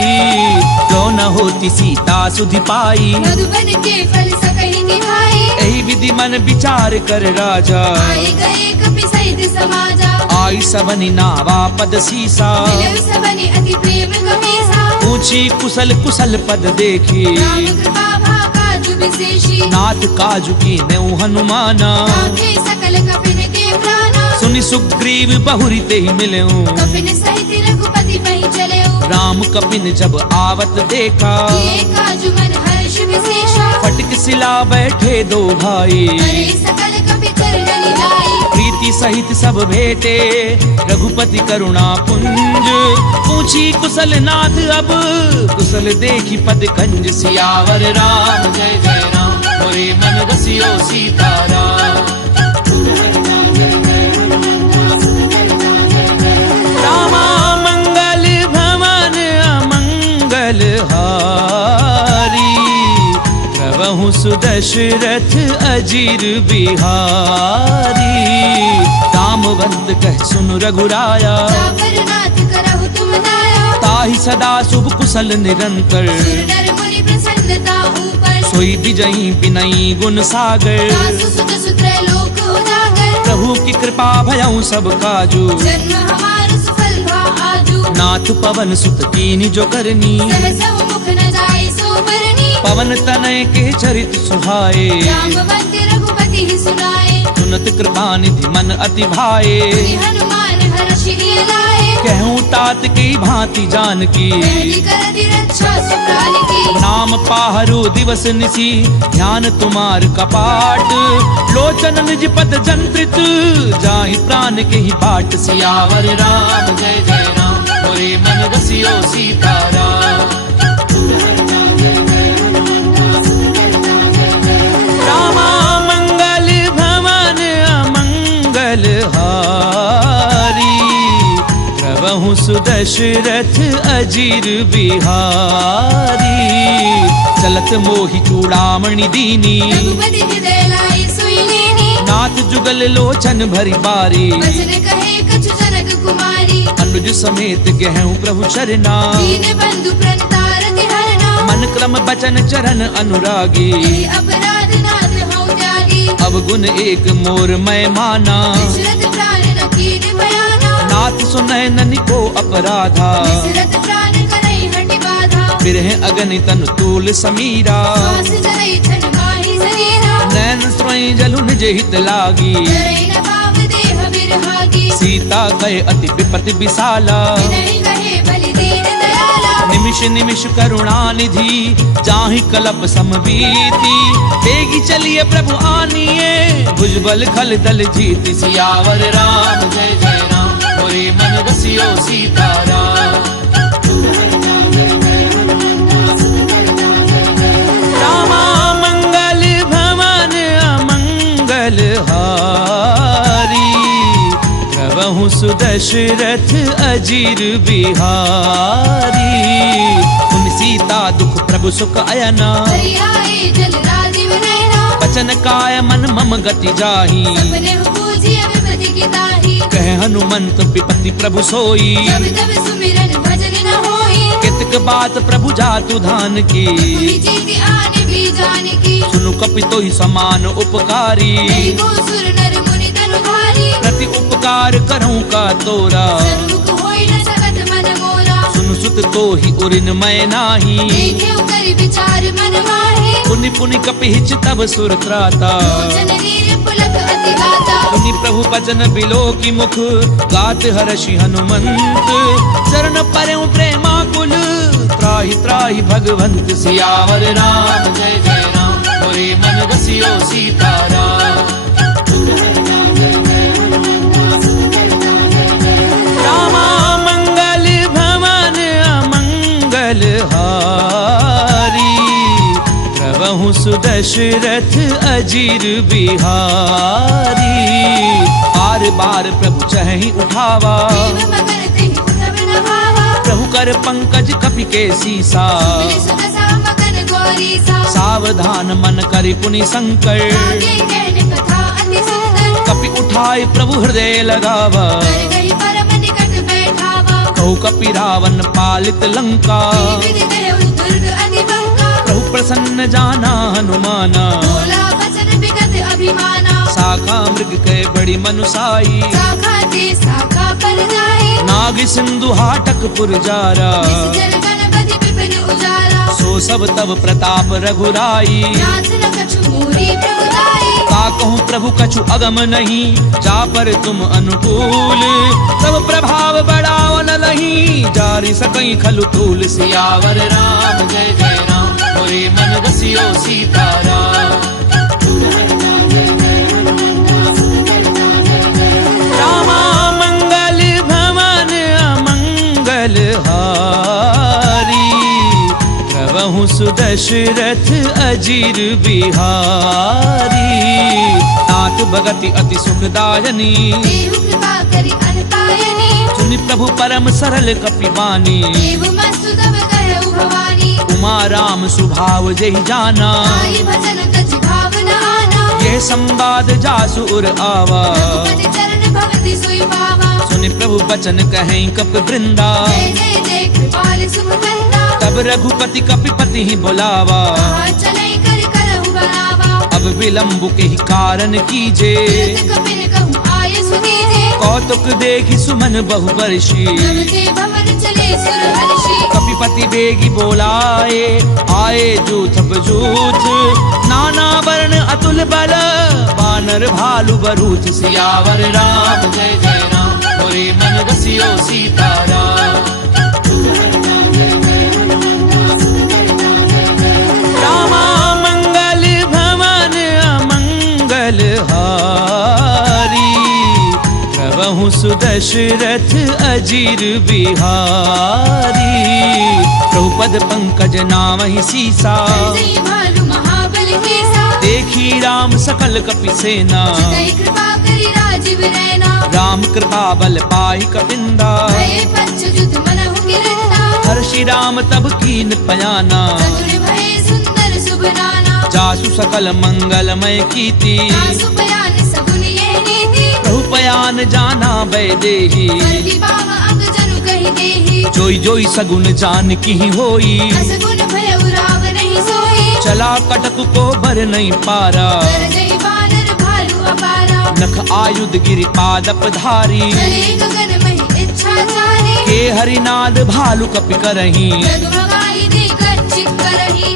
जो न होती सीता सुधि पाई मधुबन के फल सकहि निभाई एहि विधि मन विचार कर राजा आए गए कपि सहित समाजा आई सबनि नावा पद सीसा मिलउ सबनि अति प्रेम कपीसा पूछी कुशल कुशल पद देखी राम कृपा भाका विशेषी नाथ काजु की नेउ हनुमाना राखे सकल कपिन के प्राणा सुनि सुग्रीव बहुरी ते ही मिलेऊ कपिन सहित रघुपति वहीं चलेऊ राम कपिन जब आवत देखा किए काजु मन हर्ष विशेषा फटक सिला बैठे दो भाई करे सकल कपि चरण लाई प्रीति सहित सब भेटे रघुपति करुणा पुंज पूछी कुशल नाथ अब कुशल देखी पद कंज सियावर राम जय जय राम मोरे मन रसियो सीताराम रामा मंगल भवन अमंगल हारी प्रभु सुदशरथ अजीर बिहारी रामवंत कह सुन रघुराया जापर नाथ करहु तुम दाया ताहि सदा शुभ कुशल निरंतर सुर नर मुनि प्रसन्नता ऊपर सोई विजयी बिनई गुण सागर दासु सुत सुत्र लोक उजागर प्रभु की कृपा भयउ सब काजू जन्म हमार सुफल भा आजू नाथ पवन सुत कीनी जो करनी सहसा मुख न जाय सो बरनी पवन तनय के चरित सुहाए रामवंत रघुपति ही सुनाए सुनत कृपा निधि मन अति भाए मुनि हनुमान हर्षि लिय लाए कहूँ तात की भांति जान की पहली करति रक्षा सुप्राण की नाम पाहरु दिवस निसी ध्यान तुम्हार कपाट लोचन निज पद जंत्रित जाहि प्राण के ही बाट सियावर राम जय जय राम मोरे मन रसियो सीताराम रामा मंगल भवन अमंगल हारी प्रभु सुदशरथ अजीर बिहारी चलत मोहि चूड़ामणि दीनी रघुपति हृदय लाई सोई लेनी नाथ जुगल लोचन भरी बारी वचन कहे कछु जनक कुमारी अनुज समेत गहूँ प्रभु चरना दीन बंधु प्रणतारति हरना मन क्रम बचन चरण अनुरागी यही अपराध नाथ हऊँ त्यागी अब गुण एक मोर मैं माना दशरथ प्राण न कीन भयाना नाथ सुनय ननि को अपराधा दशरथ प्राण करई हटि बाधा बिरह अगनि तन तूल समीरा श्वास जरई छन माहि शरीरा नैन स्वयं जलु निज हित लागी जरई न भाव देह बिरहागी सीता गए अति विपति विशाला विनय कहे बलि दीन दयाला निमिष निमिष करुणा निधि जाहि कलप समबीति तेगी चलिए प्रभु आनिए भुजबल खल दल जीति सियावर राम जय जय राम मोरे मन रसियो सीताराम रामा मंगल भवन अमंगल हारी प्रभु सुदशरथ अजीर बिहारी तुम सीता दुख प्रभु सुख अयना हरियाए जल राजीव नैना बचन काय मन मम गति जाही सपने पूजिय विपति की ताही कह हनुमंत विपति प्रभु सोई जब तब सुमिरन भजन न होई कितक बात प्रभु जातु धान की पुनि जीति आने भी जाने की सुनु कपितो ही समान उपकारी नहीं को सुर नर मुनि तनु भारी प्रति उपकार करऊं का तोरा सन्मुख होई न सकत मन मोरा सुनु सुत तो ही उरिन मैं नाही देखे कर विचार मन माहे पुनि पुनि कपिहिच तब सुर त्राता लोचन नीर पुलक अति गाता पुनि प्रभु भजन बिलो की मुख गात हर्षि हनुमंत चरण परऊं प्रेमा कुल त्राहि त्राहि भगवंत सियावर राम जय जय राम मोरे मन रसियो सीताराम रामा मंगल भवन अमंगल हारी प्रभु सुदशरथ अजीर बिहारी बार बार प्रभु चहि उठावा देव मगन तेहि उठब न भावा प्रभु कर पंकज कपि के सीसा मिलि सुत सा मगन गौरी सा सावधान मन करि पुनि संकर आगे कहन कथा अति सुंदर कपि उठाय प्रभु हृदय लगावा कर गई परम निकट बैठावा कहु कपि रावण पालित लंका विधि देहु दुर्ग अति बंका प्रभु प्रसन्न जाना हनुमाना बोला वचन विगत अभिमाना शाखा मृग के बड़ी मनुसाई शाखा ते शाखा पर जाए नाग सिंधु हाटक पुर जारा जल गणपति विपिन उजारा सो सब तब प्रताप रघुराई। नाथ न कछु मोरी प्रभुताई। का कहूँ प्रभु कछु अगम नहीं, जा पर तुम अनुकूल। तब प्रभाव बढ़ाव न लही, जारी सकई खलु तूल। सियावर राम जय जय राम, मोरे मन रसियो सीताराम। रामा मंगल भवन अमंगल हारी, प्रभु सुदशरथ अजीर बिहारी। नाथ भगति अति सुखदायनी, देहु कृपा करि अनपायनी। सुनि प्रभु परम सरल कपिबानी। देव मस्तु तब कहु भवानी, उमा राम सुभाव जहि जाना। आई भजन कछ भावना आना। ये संवाद जासु उर आवा, रघुपति चरण भगति सोई पावा। सुनि प्रभु बचन कहें कपि वृंदा। जय जय जय कृपाल सुख कंदा। तब रघुपति कपिपति ही बुलावा, कहाँ चलै कर करहु बनावा। अब विलम्ब के ही कारण कीजे। तुरत कपिल कहूँ आय सुनीजे। कौतुक देखि सुमन बहु वर्षी, जब के भवन चले सुर हर्षि। कपिपति बेगी बोलाए, आए जूथ बजूथ। नाना वर्ण अतुल बल, बानर भालु बरूथ। सियावर राम जय जय राम, मोरे मन रसियो सीताराम। रामा मंगल भवन अमंगल हारी, प्रभु सुदशरथ अजीर बिहारी। प्रभु पद पंकज नामहि सीसा, जय भालु महाबल केसा। देखी राम सकल कपि सेना। जय कृपा करि राजीव रैना। राम कृपा बल पाई कपिंदा, भय पंच युध मनहु किरंदा। हर्षि राम तब कीन पयाना। चतुर भय सुंदर सुबनाना। जासु सकल मंगलमय कीति, तासु पयान सगुन ये नीति। प्रभु पयान जाना वैदेही। बल्कि बाम अंग जनु कहि देहि। जोई जोई सगुन जान की होई, असगुन भय उराव नहीं सोई। चला कटक को भर नहीं पारा। कर जय बानर भालु अपारा। नख आयुध गिरि पादप धारी, चले गगन महि इच्छाचारी। के हरिनाद भालु कपि करही। जगमगाई दे गच्छित करहि।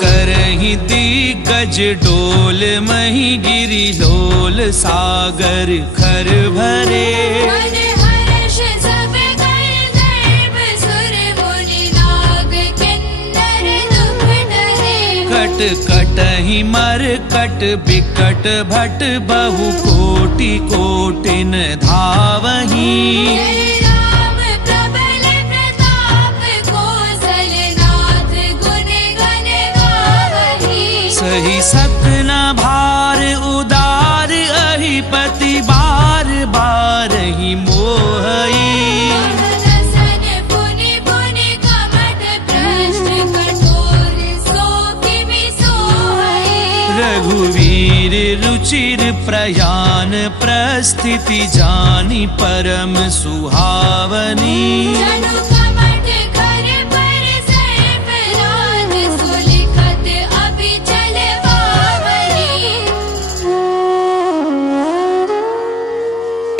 करही दिग्गज डोल, मही गिरि लोल। सागर खर भरे, मन हर्ष सब कर गर्भ। सुर मुनि नाग किन्नर दुख डरे। कट कटहि मर कट बिकट भट, बहु कोटि कोटिन धावही। जय राम प्रबल प्रताप, कौशलनाथ गुण गण गावही। सही सपना भार उदार, अहिपति बार बार ही मोहई। महदसन पुनि पुनि कमठ भ्रष्ट, कठोर सो किमि सोहई। रघुवीर रुचिर प्रयान, प्रस्थिति जानी परम सुहावनी। जनु कमठ कर पर सर्प राज, सुलिखत अभि चल पावनी।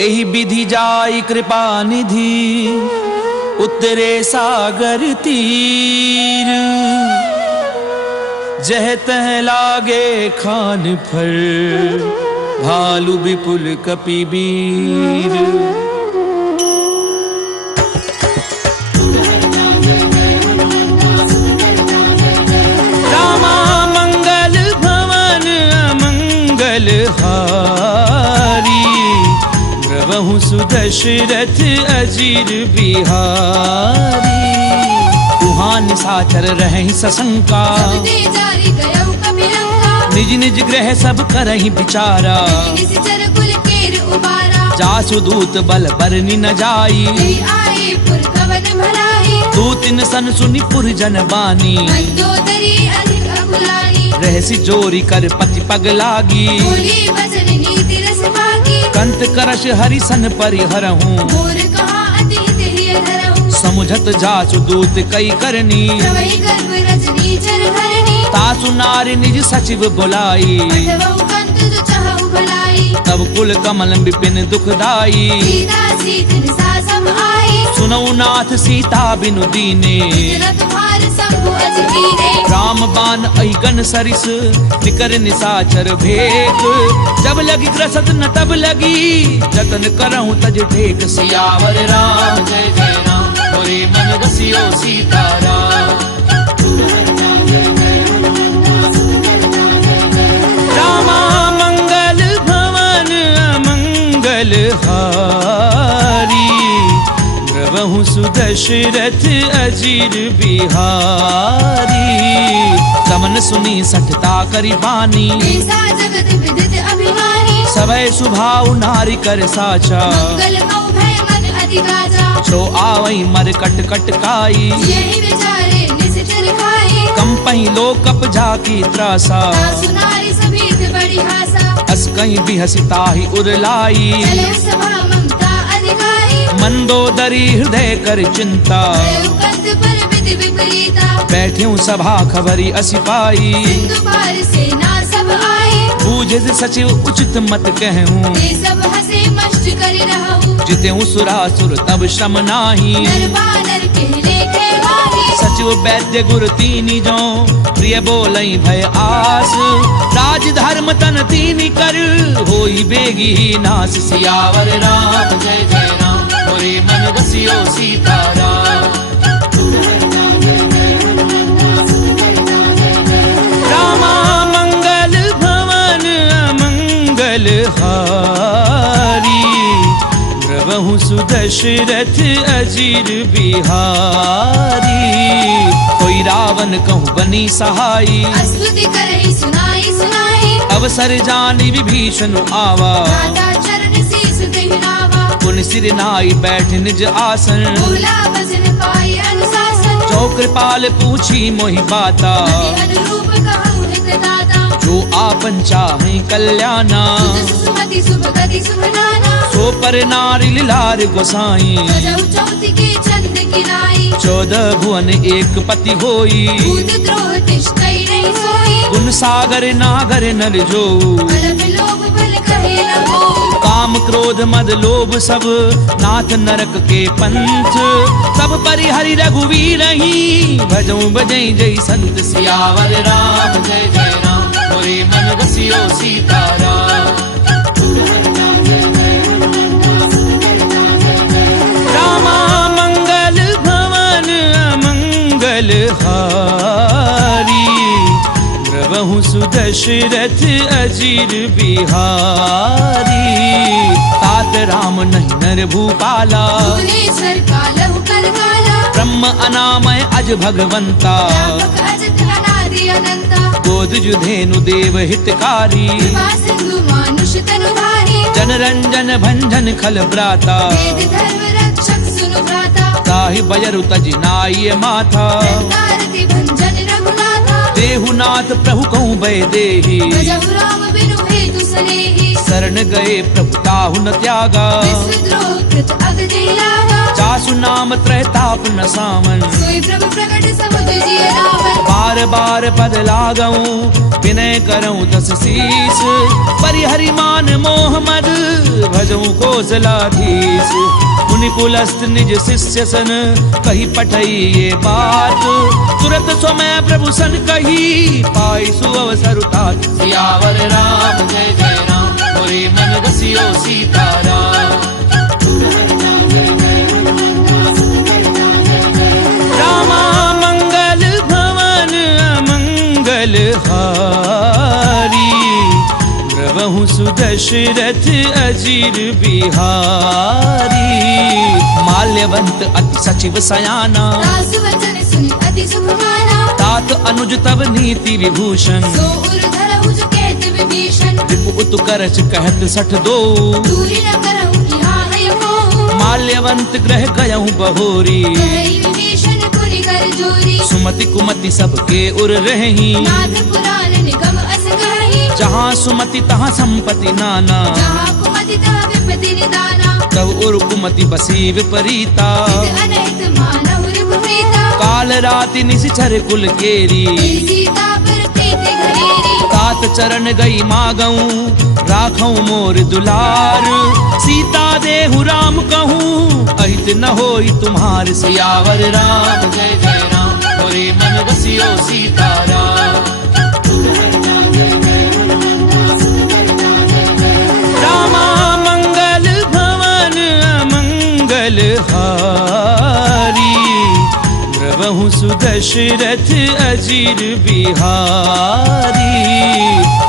एहि विधि जाई कृपा निधि, उतरे सागर तीर। जह तह लागे खान फर, भालु विपुल कपिबीर। रामा मंगल भवन अमंगल हारी, प्रभु सुदशरथ अजीर बिहारी। कुहान साचर रहे सशंका, सब ते जारी गयउ कपिलंका। निज निज ग्रह सब करहि विचारा। निश्चर कुल केर उबारा। जासु दूत बल बरनि न जाई, जय आए पुर कवन भराई। दूतिन सन सुनि पुर जन बानी। मंदोदरी अधिक अकुलानी। रहसि जोरी कर पति पग लागी। बोली वचन नीति रस भागी। कंत करश हरिसन परिहरहूँ, मोर कहाँ अति हित धरहूँ। समुझत जासु दूत कई करनी। प्रवहि गर्भ रजनी चर धरनी। तासु नारी निज सचिव बुलाई, पठवहु कंत तब कुल कमल विपिन दुखदाई सीता सीत निसा सम आई सुनऊ नाथ सीता बिनु दीने तेरा तुम्हार शंभु अज कीने राम बान अहिगन सरिस निकर निसाचर भेक जब लगी ग्रसत न तब लगी जतन करहूं तज ठेक सियावर राम जय जय राम मोरे मन रसियो सीताराम रामा मंगल भवन अमंगल हारी द्रवहु सुदशरथ अजीर बिहारी समन सुनी सठता करी बानी ऐसा जगत विदित अभिमानी सभय सुभाव नारी कर साचा मंगल मऊ भय मन अधिगाजा छो आवई मर कट कट काई यही विचारे निश्चर खाए कंपही लो कप झाकी त्रासा सुनारी सभीत बड़ी हासा अस कहीं भी हसिता ही उरलाई चले सभा ममता अधिकारी मंदोदरी हृदय कर चिंता कंत पर विधि विपरीता बैठ्यूं सभा खबरी असिपाई सिंधु पार सेना सब आए बूझे सचिव उचित मत कहूं ते सब हसे मस्त करि रहूं जितेऊं सुरासुर तब श्रम नाही नर बानर के लेखे वाही सचिव वैद्य गुर तीनी जो प्रिय बोलई भय आस राज धर्म तन तीनी कर होई बेगी नास सियावर राम जय जय राम मोरे मन रसियो सीताराम रामा मंगल भवन अमंगल हारी द्रवहु सुदशरथ अजीर बिहारी कोई रावण कहूँ बनी सहाई स्तुति करहि सुनाई सुनाई अवसर जानी विभीषण आवा माता चरण शीस देहनावा पुन सिर नाई बैठ निज आसन बोला भजन पाई अनुशासन जो कृपाल पूछी मोहि बाता अति अनुरूप कहूँ हित दाता जो आपन चाहे कल्याणा सुत सुमति शुभ गति शुभ नाना सो पर नारी लार गोसाई सजऊ चौथी के चंद किनाई 14 भुवन एक पति होई भूत द्रोह तिष्ठई नहीं सोई गुण सागर नागर नर जो अलप लोभ बल कहे न हो काम क्रोध मद लोभ सब नाथ नरक के पंथ सब परिहरि रघुवीर ही भजऊं बजई जय संत सियावर राम जय जय राम मोरे मन रसियो सीताराम रामा मंगल भवन अमंगल हारी द्रवहु सुदशरथ अजीर बिहारी तात राम नहीं नर भूपाला भुवनेश्वर कालहु कर काला ब्रह्म अनामय अज भगवंता व्यापक अजत अनादि अनंता गोद जुधेनु देव हितकारी कृपा सिंधु मानुष तनुधारी जन रंजन भंजन खल ब्राता वेद धर्म रक्षक सुनु भ्राता ताहि बजरु तज नाय माथा तारति भंजन रघुनाथा देहुनाथ प्रभु कहूँ भय देहि भजहु राम बिनु हेतु सनेहि शरण गए प्रभु ताहु न त्यागा विश्वद्रोह कृत अगति लागा जासु नाम त्रैताप न सामन सोई प्रभु प्रकट समुद्र जिय रावण बार बार पद लागऊं विनय करऊं दस शीस परिहरि मान मोह मद भजऊं कौशलाधीश मुनि कुलस्थ निज शिष्य सन कही पठई ये बात तुरत समय प्रभु सन कही पाई सुअवसर तात सियावर राम जय जय राम मोरे मन रसियो सीताराम रामा मंगल भवन अमंगल हारी द्रवहु सुदशरथ अजीर बिहारी माल्यवंत अति सचिव सयाना दासु वचन सुनि अति सुख माना तात अनुज तब नीति विभूषण सो उर धरहु जो कहत विभीषण रिपु उत करच कहत सठ दो दूरी न करहु कि हाँ है मोह माल्यवंत ग्रह गयहु बहोरी कहई विभीषण पुनि कर जोरी सुमति कुमति सबके उर रही नाथ पुराण निगम अस कहि जहाँ सुमति तहाँ संपत्ति नाना जहाँ कुमति तहाँ विपत्ति निदाना तब उर कुमति बसी विपरीता हित अनहित मानहु रिपुप्रीता काल राति निशिचर कुल केरी सीता पर प्रीति घनेरी तात चरण गई मागऊं राखऊं मोर दुलार सीता देहु राम कहूँ अहित न होई तुम्हार सियावर राम जय जय राम मोरे मन बसियो सीताराम रामा मंगल भवन अमंगल हारी द्रवहु सुदशरथ अजीर बिहारी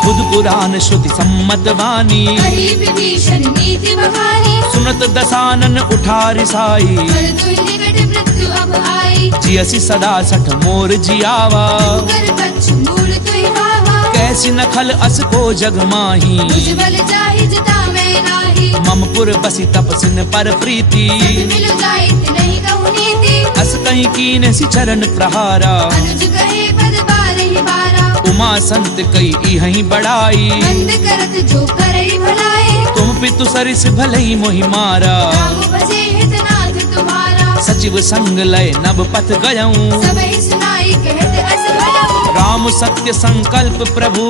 बुध पुराण श्रुति सम्मत वाणी कही विभीषण नीति बखानी सुनत दसानन उठारि साई कर दुई निकट मृत्यु अब आई जियसि सदा सठ मोर जियावा कर पक्ष मूल तुई भावा कैसी नखल अस को जग माही उज्ज्वल जाहि जिता मैं नाही ममपुर बसी तपसिन पर प्रीति मिल जाइत नहीं कहूँ नीति अस कहीं कीन सि चरण प्रहारा अनुज कहे पद बारहि बारा उमा संत कई इहहीं बड़ाई बंद करत जो करई भलाई तुम पितु सरिस भलई मोहि मारा राम भजे हितनाथ तुम्हारा सचिव संग लय नभ पथ गयऊं सबहि सुनाई कहत अस भयऊ राम सत्य संकल्प प्रभु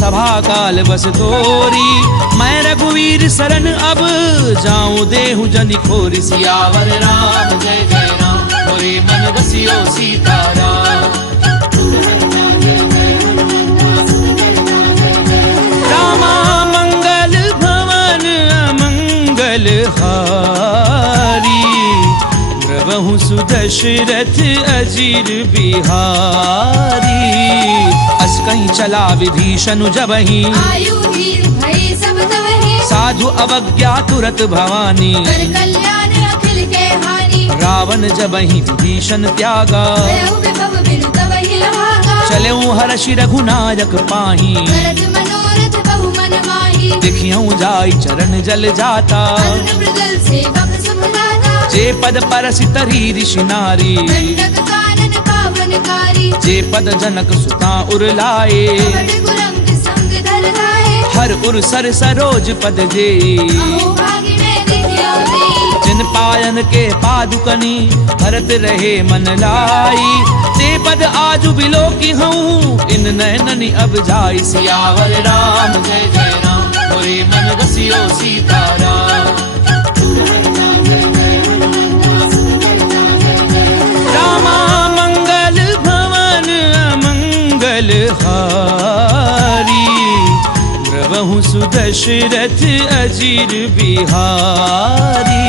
सभा काल बस तोरी मैं रघुवीर शरण अब जाऊं देहु जनि खोरि सियावर राम जय जय राम मोरे मन बसियो सीताराम रामा मंगल भवन अमंगल हारी द्रवहु सुदशरथ अजीर बिहारी अस कहीं चला विभीषण जबहि आयु वीर भय सब तवहि साधु अवज्ञा तुरत भवानी कर कल्याण अखिल के हानि रावण जबहि विभीषण त्यागा भयउ विभव बिनु तवहि लभागा चलेऊ हर्षि रघुनायक पाही करत मनोरथ बहु मन माही देखियऊं जाई चरण जल जाता अरुण मृदल सेवक सुभदाता जे पद परसि तरी ऋषि नारी दंडक कानन पावनकारी जे पद जनक सुता उरलाए कपट कुरंग संग धर धाये हर उर सर सरोज पद जे अहो भागी में देखियो देई जिन पायन के पादुकनी भरत रहे मन लाई ते पद आजु बिलो की हूँ इन नैननी अब जाई सियावर राम जय जय राम मोरे मन बसियो सीताराम रामा मंगल भवन अमंगल हारी द्रवहु सुदशरथ अजीर बिहारी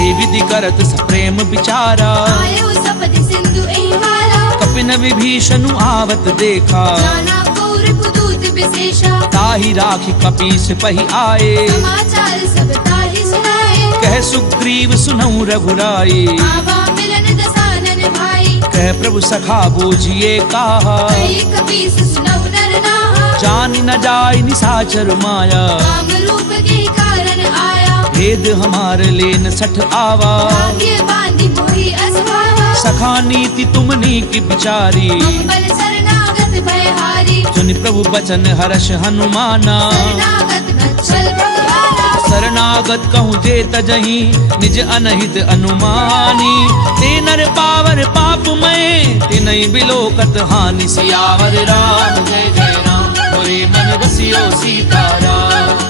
ए विधि करत सप्रेम विचारा आयो सपति सिंधु एहि मारा कपिन विभीषण आवत देखा जाना कौर पुदूत विशेषा ताहि राखी कपीस पहि आए समाचार सब ताहि सुनाए कह सुग्रीव सुनऊ रघुराई आवा मिलन दसानन भाई कह प्रभु सखा बूझिए कहा कई कपीस सुनऊ नर नाहा जान न जाय निसाचर माया काम रूप के कारण आया भेद हमार लेन सठ आवा भाग्य बांधी मोहि असभावा सखा नीति तुमनी की बिचारी अम्बल शरणागत भयहारी सुनि प्रभु बचन हर्ष हनुमाना शरणागत गच्छल भगवाना शरणागत कहूँ जे तजहि निज अनहित अनुमानी ते नर पावर पाप में तिनहि बिलोकत हानि सियावर राम जय जय राम मोरे मन बसियो सीताराम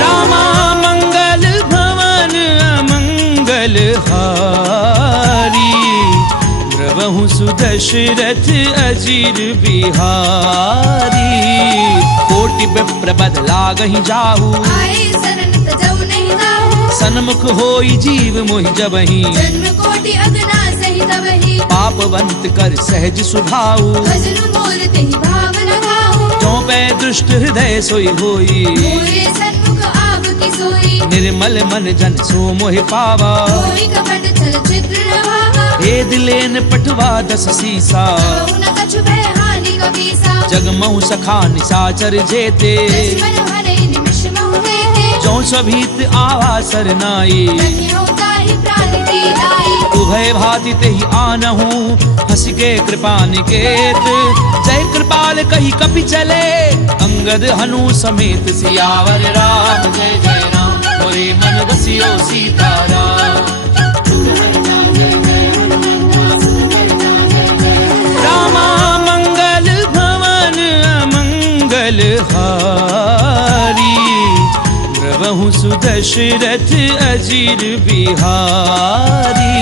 रामा मंगल भवन अमंगल हारी द्रवहु सुदशरथ अजीर बिहारी कोटि विप्र बद लागहि जाहू आए शरण तजौ नहीं दाहू सन्मुख होई जीव मोहि जबहि जन्म कोटि अगना सही तबहि पापवंत कर सहज सुभाऊ भजन मोर तेहि भाव लगाहू जो पै दुष्ट हृदय सोई होई मोरे सन्मुख आप की सोई निर्मल मन जन सो मोहि पावा कोई कपट छल चित्र रहावा भेद लेन पटवा दस सीसा कहु न कछु भय हानि कपीसा जगमहु सखा निसाचर जेते लक्ष्मण भरे निमिष महु देते जो सभीत आवा सरनाई धन्यो ताहि प्राण की दाई उभय भाति तेहि आनहु हंस के कृपा निकेत जय कृपाल कही कपि चले अंगद हनु समेत सियावर राम जय जय राम मोरे मन बसियो सीताराम मंगल हारी द्रवहु सुदशरथ अजीर बिहारी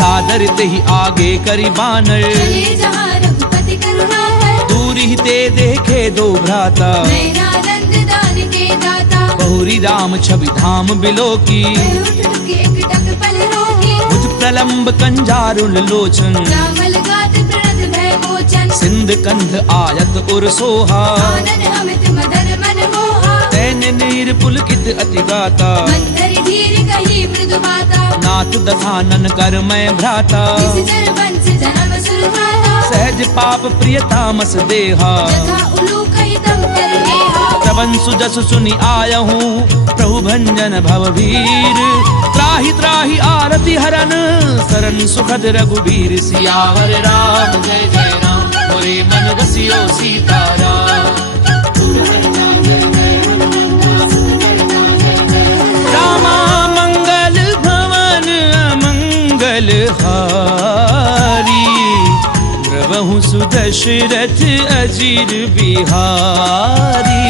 सादर ते ही आगे करी बानर चले जहाँ रघुपति करुणाकर दूरी ही ते देखे दो भ्राता नयनानंद दान के दाता बहुरी राम छवि धाम बिलो की उठ के एकटक पल रोगी भुज प्रलंब कंजारुल लोचन श्यामल गात प्रणत भय मोचन सिंध कंध आयत उर सोहा आनन अमित मदन मन मोहा तैन नीर पुलकित अति गाता मंदर धीर कही मृदु माता नाथ दधानन कर मैं भ्राता इस जर वंश जन्म सुरधारा सहज पाप प्रियतामस देहा जथा उलू कही तम कर नेहा श्रवण सुजस सुनि आयहूँ प्रभु भंजन भव भीर त्राहि त्राहि आरति हरन सरन सुखद रघुबीर सियावर राम जय जय राम मोरे मन रसियो सीताराम रामा मंगल भवन अमंगल हारी द्रवहु सुदशरथ अजीर बिहारी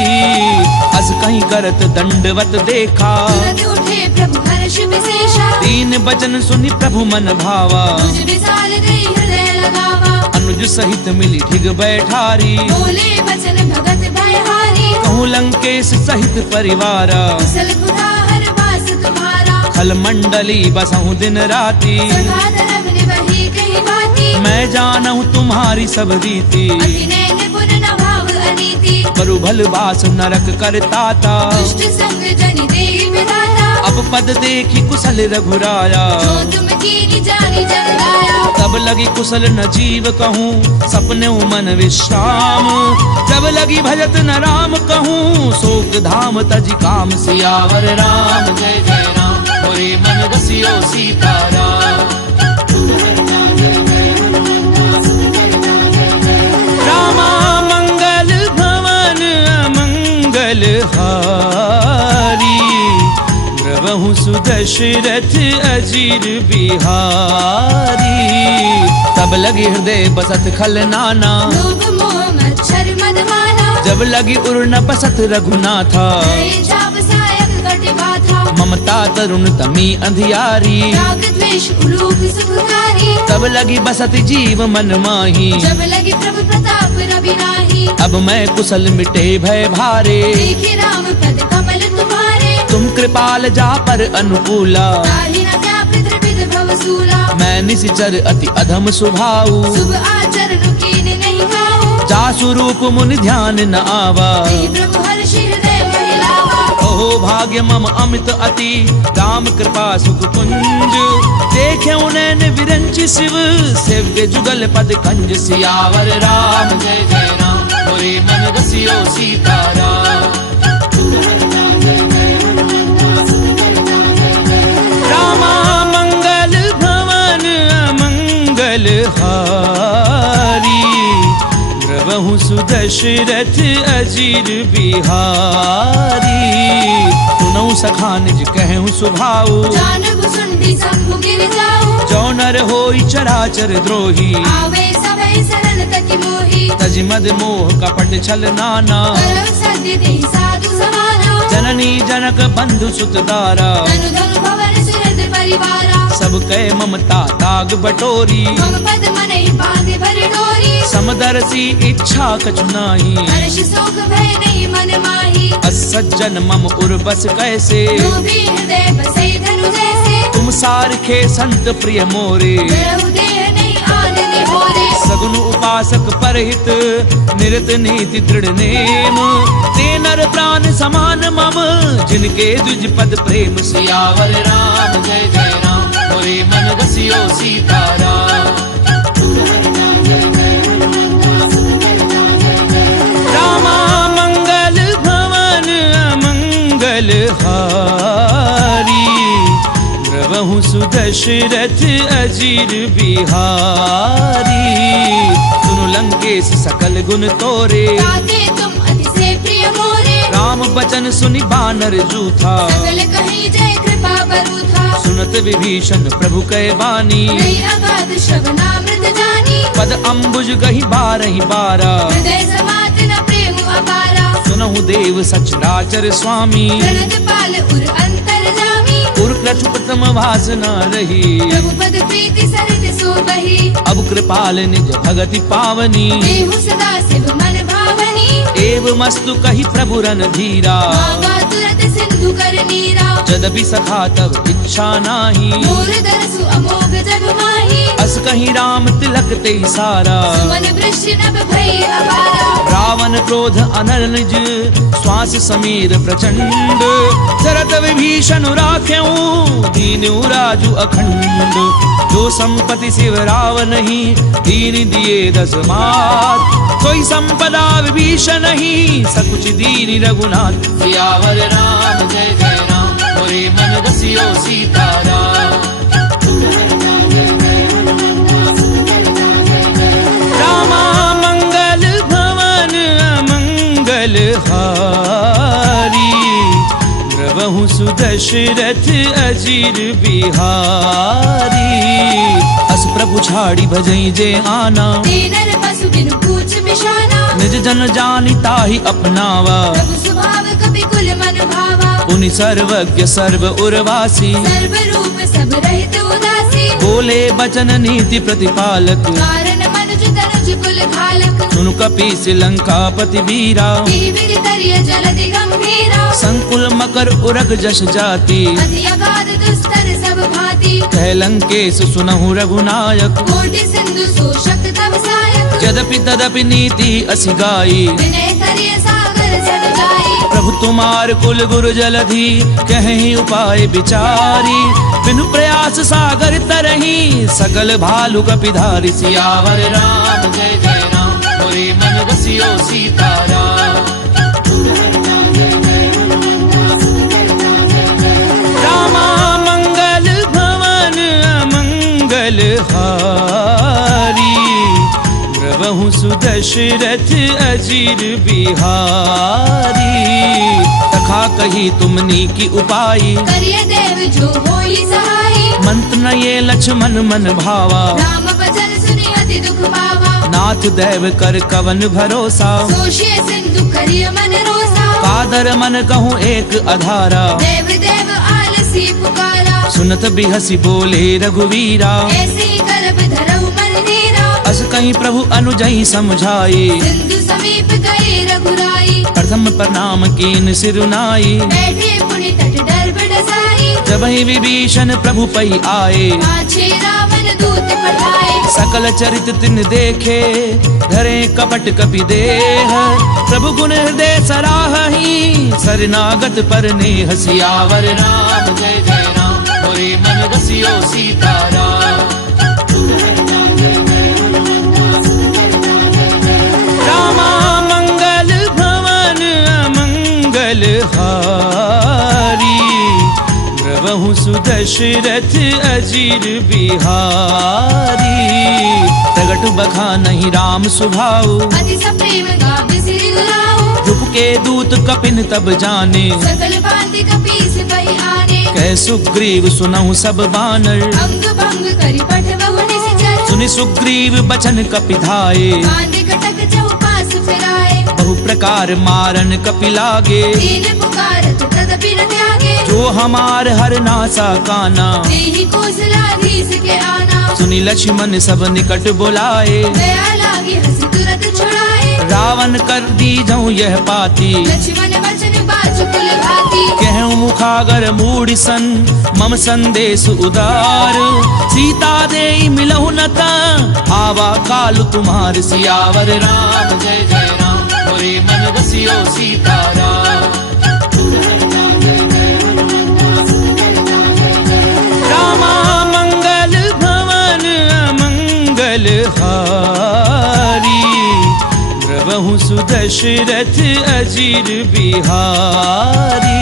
अस कहीं करत दंडवत देखा तुरंत उठे प्रभु हर्ष विशेषा दीन बचन सुनि प्रभु मन भावा तुझ विशाल गई हृदय लगावा अनुज सहित मिली ठिग बैठारी बोले वचन भगत भयहारी कहूँ लंकेश सहित परिवारा कुशल खुदा हर बास तुम्हारा खल मंडली बसहु दिन राती सदा धर्म निवही कही बाती मैं जानहु तुम्हारी सब रीति अति नैन पुर न भाव अनीति करु भल बास नरक करताता दुष्ट संग जनि देहि विधाता अब पद देखी कुशल रघुराया जो तुम कीनी जानी जग गाया तब लगी कुशल न जीव कहूँ सपने मन विश्राम जब लगी भजत न राम कहूँ शोक धाम तज काम सियावर राम जय जय राम मोरे मन रसियो सीताराम रामा मंगल भवन अमंगल हारी द्रवहु सुदशरथ अजीर बिहारी तब लगी हृदय बसत खल नाना लोभ मोह मच्छर मद माना जब लगी उर न बसत रघुनाथा हरे जाप सायक कटि बाधा ममता तरुण तमी अंधियारी राग द्वेष उलूक सुखकारी तब लगी बसत जीव मन माही जब लगी प्रभु प्रताप रवि नाही अब मैं कुशल मिटे भय भारे देखे राम पद कमल तुम्हारे तुम कृपाल जा पर अनुकूला ताहि न क्या पितृविद भवसूला मैं निशिचर अति अधम सुभाऊ शुभ आचरण कीन नहीं खाओ जासु रूप मुनि ध्यान न आवा तेहि प्रभु हर्ष हृदय महिलावा ओहो भाग्य मम अमित अति राम कृपा सुख कुंज देखे उनैन विरंचि शिव सेव्य जुगल पद कंज सियावर राम जय जय राम मोरे मन रसियो सीताराम रामा मंगल भवन अमंगल हारी द्रवहु सुदशरथ अजीर बिहारी सुनऊ सखा निज कहूँ सुभाऊ जान भुसुंडी शंभु गिर जाऊ जो नर होई चराचर द्रोही आवे सभय सरल तकी मोही तज मद मोह कपट छल नाना करव सद्य देहि साधु समाना जननी जनक बंधु सुत दारा तनु धनु भवन सुरद परिवारा सब कह ममता ताग बटोरी मम पद मनहि बांधे भर डोरी समदर्शी इच्छा कछु नाही हर्ष शोक भय नहीं मन माही असज्जन मम उर्बस कैसे लोभी हृदय बसे धनु जैसे तुम सारखे संत प्रिय मोरे जरहु देह नहीं आनंद होरे सगुन उपासक परहित निरत नीति दृढ़ नेम ते नर प्राण समान मम जिनके द्विज पद प्रेम सियावर राम जय जय राम मोरे मन रसियो सीताराम रामा मंगल भवन अमंगल हारी द्रवहु सुदशरथ अजीर बिहारी सुनु लंकेश सकल गुण तोरे ताके तुम अति से प्रिय मोरे राम बचन सुनि बानर जूथा सकल कहीं जय कृपा बरूथा सुनत विभीषण प्रभु कै बानी नहीं अगाध श्रवणामृत जानी पद अम्बुज गही बारहि बारा हृदय समात न प्रेम अपार सुनहु देव सचराचर स्वामी। प्रणत पाल उर अंतर्जामी। उर प्रथम वासना रही, प्रभु पद प्रीति सरित सो बही। अब कृपाल निज भगति पावनी, देहु सदा शिव मन भावनी। एव मस्तु कही प्रभु रन धीरा, मांगा तुरत सिंधु कर नीरा। जदपि सखा तब इच्छा नाही, मोर दरसु अमोघ जग माही। अस कहीं राम तिलक ते सारा, सुमन वृष्टि नभ भई अपारा। रावण क्रोध अनल निज, श्वास समीर प्रचंड। शरत विभीषण राख्यऊ, दीनु राजु अखंड। जो संपत्ति शिव रावण ही, दीन दिए 10 मात। कोई संपदा विभीषण ही, सकुच दीन रघुनाथ। सियावर राम जय जय राम, मोरे मन बसियो सीताराम। रामा मंगल भवन अमंगल हारी, द्रवहु सुदशरथ अजीर बिहारी। अस प्रभु छाड़ी भजई जे आना, दीनर पशु बिनु पूछ बिशाना। निज जन जानि ताहि अपनावा, प्रभु स्वभाव कपि कुल मन भावा। पुनि सर्वज्ञ सर्व उर्वासी, सर्व रूप सब रहित उदासी। बोले बचन नीति प्रतिपालक, कारण मनुज तनुज कुल घालक। सुनु कपीस लंकापति वीरा, विधि करिय जलधि गंभीरा। संकुल मकर उरग जस जाति, अति अगाध दुस्तर सब भांति। कह लंकेश सुनहु रघुनायक, कोटि सिंधु शोषक तव सायक। यद्यपि तदपि नीति असि गाई, विनय करिय सागर सद जाई। प्रभु तुमार कुल गुरु जलधि, कहीं उपाय विचारी। बिनु प्रयास सागर तरही, सकल भालु कपिधारी। सियावर राम जय जय राम, मोरे मन बसियो सीताराम। रामा मंगल भवन अमंगल हारी, द्रवहु सुदशरथ अजीर बिहारी। तखा कही तुमनी की उपाई, करिय देव जो होई सहाई। मंत्र न ये लक्ष्मण मन भावा, राम भजन सुनि अति दुख पावा। नाथ दैव कर कवन भरोसा, सोशिय सिंधु करिय मन रोसा। कादर मन कहूँ एक अधारा, देव देव आलसी पुकारा। सुनत बिहसी बोले रघुवीरा, ऐसे करब धरऊ मन नीरा। अस कहीं प्रभु अनुजई समझाई, सिंधु समीप गए रघुराई। प्रथम प्रणाम कीन सिरुनाई। बैठे पुनि तट डर बडसाई। जब ही विभीषण प्रभु पई आए, पाछे रावण दूत पठाए। सकल चरित तिन देखे, धरे कपट कपि देह। प्रभु गुण हृदय सराहहि, शरणागत पर नेह। सियावर राम जय जय राम, मोरे मन बसियो सीताराम। रामा मंगल भवन अमंगल हारी, द्रवहु सुदशरथ अजीर बिहारी। प्रगट बखा नहीं राम सुभाऊ, अति सप्रेम गाव सिरि दुलाऊ। रूप के दूत कपिन तब जाने, सकल भांति कपीस बहि आने। कह सुग्रीव सुनहु सब बानर, अंग भंग करि पठबहु निश्चर। सुनि सुग्रीव बचन कपिधाए, बांधे कटक चौपास फिराए। बहु प्रकार मारन कपि लागे। दीन पुकारत तदपि न त्यागे। जो हमार हर नासा काना, देहि कौशलाधीश के आना। सुनि लक्ष्मण सब निकट बुलाए, दया लागे हंस तुरत छुड़ाए। रावण कर दी जाऊं यह पाती, लक्ष्मण वचन बाजु कुल घाती। कहूँ मुखागर मूढ़ सन, मम संदेश उदार। सीता दे मिलहु न ता, आवा काल तुम्हार। सियावर राम जय जय राम, मोरे मन बसियो सीताराम। रामा मंगल भवन अमंगल हारी, द्रवहु सुदशरथ अजीर बिहारी।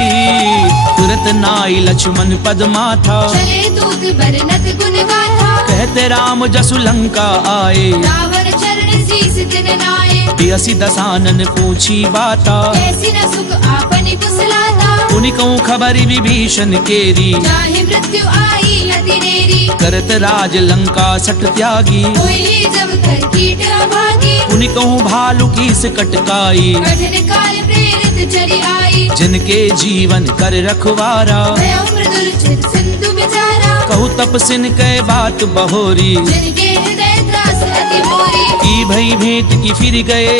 तुरत नाई लक्ष्मण पद माथा, चले दूत बरनत गुण गाथा। कहते राम जसु लंका आए, रावण चरण शीस तिन नाए। बियसी दसानन पूछी बाता, ऐसी न सुख आपनि कुशलाता। उनि कहूँ खबरी विभीषण केरी, चाहे मृत्यु आई अति नेरी। करत राज लंका सट त्यागी। होई जब कर कीट अभागी। उनि कहूँ भालू की कटकाई, कठिन काल प्रेरित नरी आई। जिनके जीवन कर रखवारा, भयो मृदुल चिर सिंधु बिचारा। कहु तपसिन कै बात बहोरी, जिनके हृदय त्रास अति मोरी। की भई भेंट की फिर गए,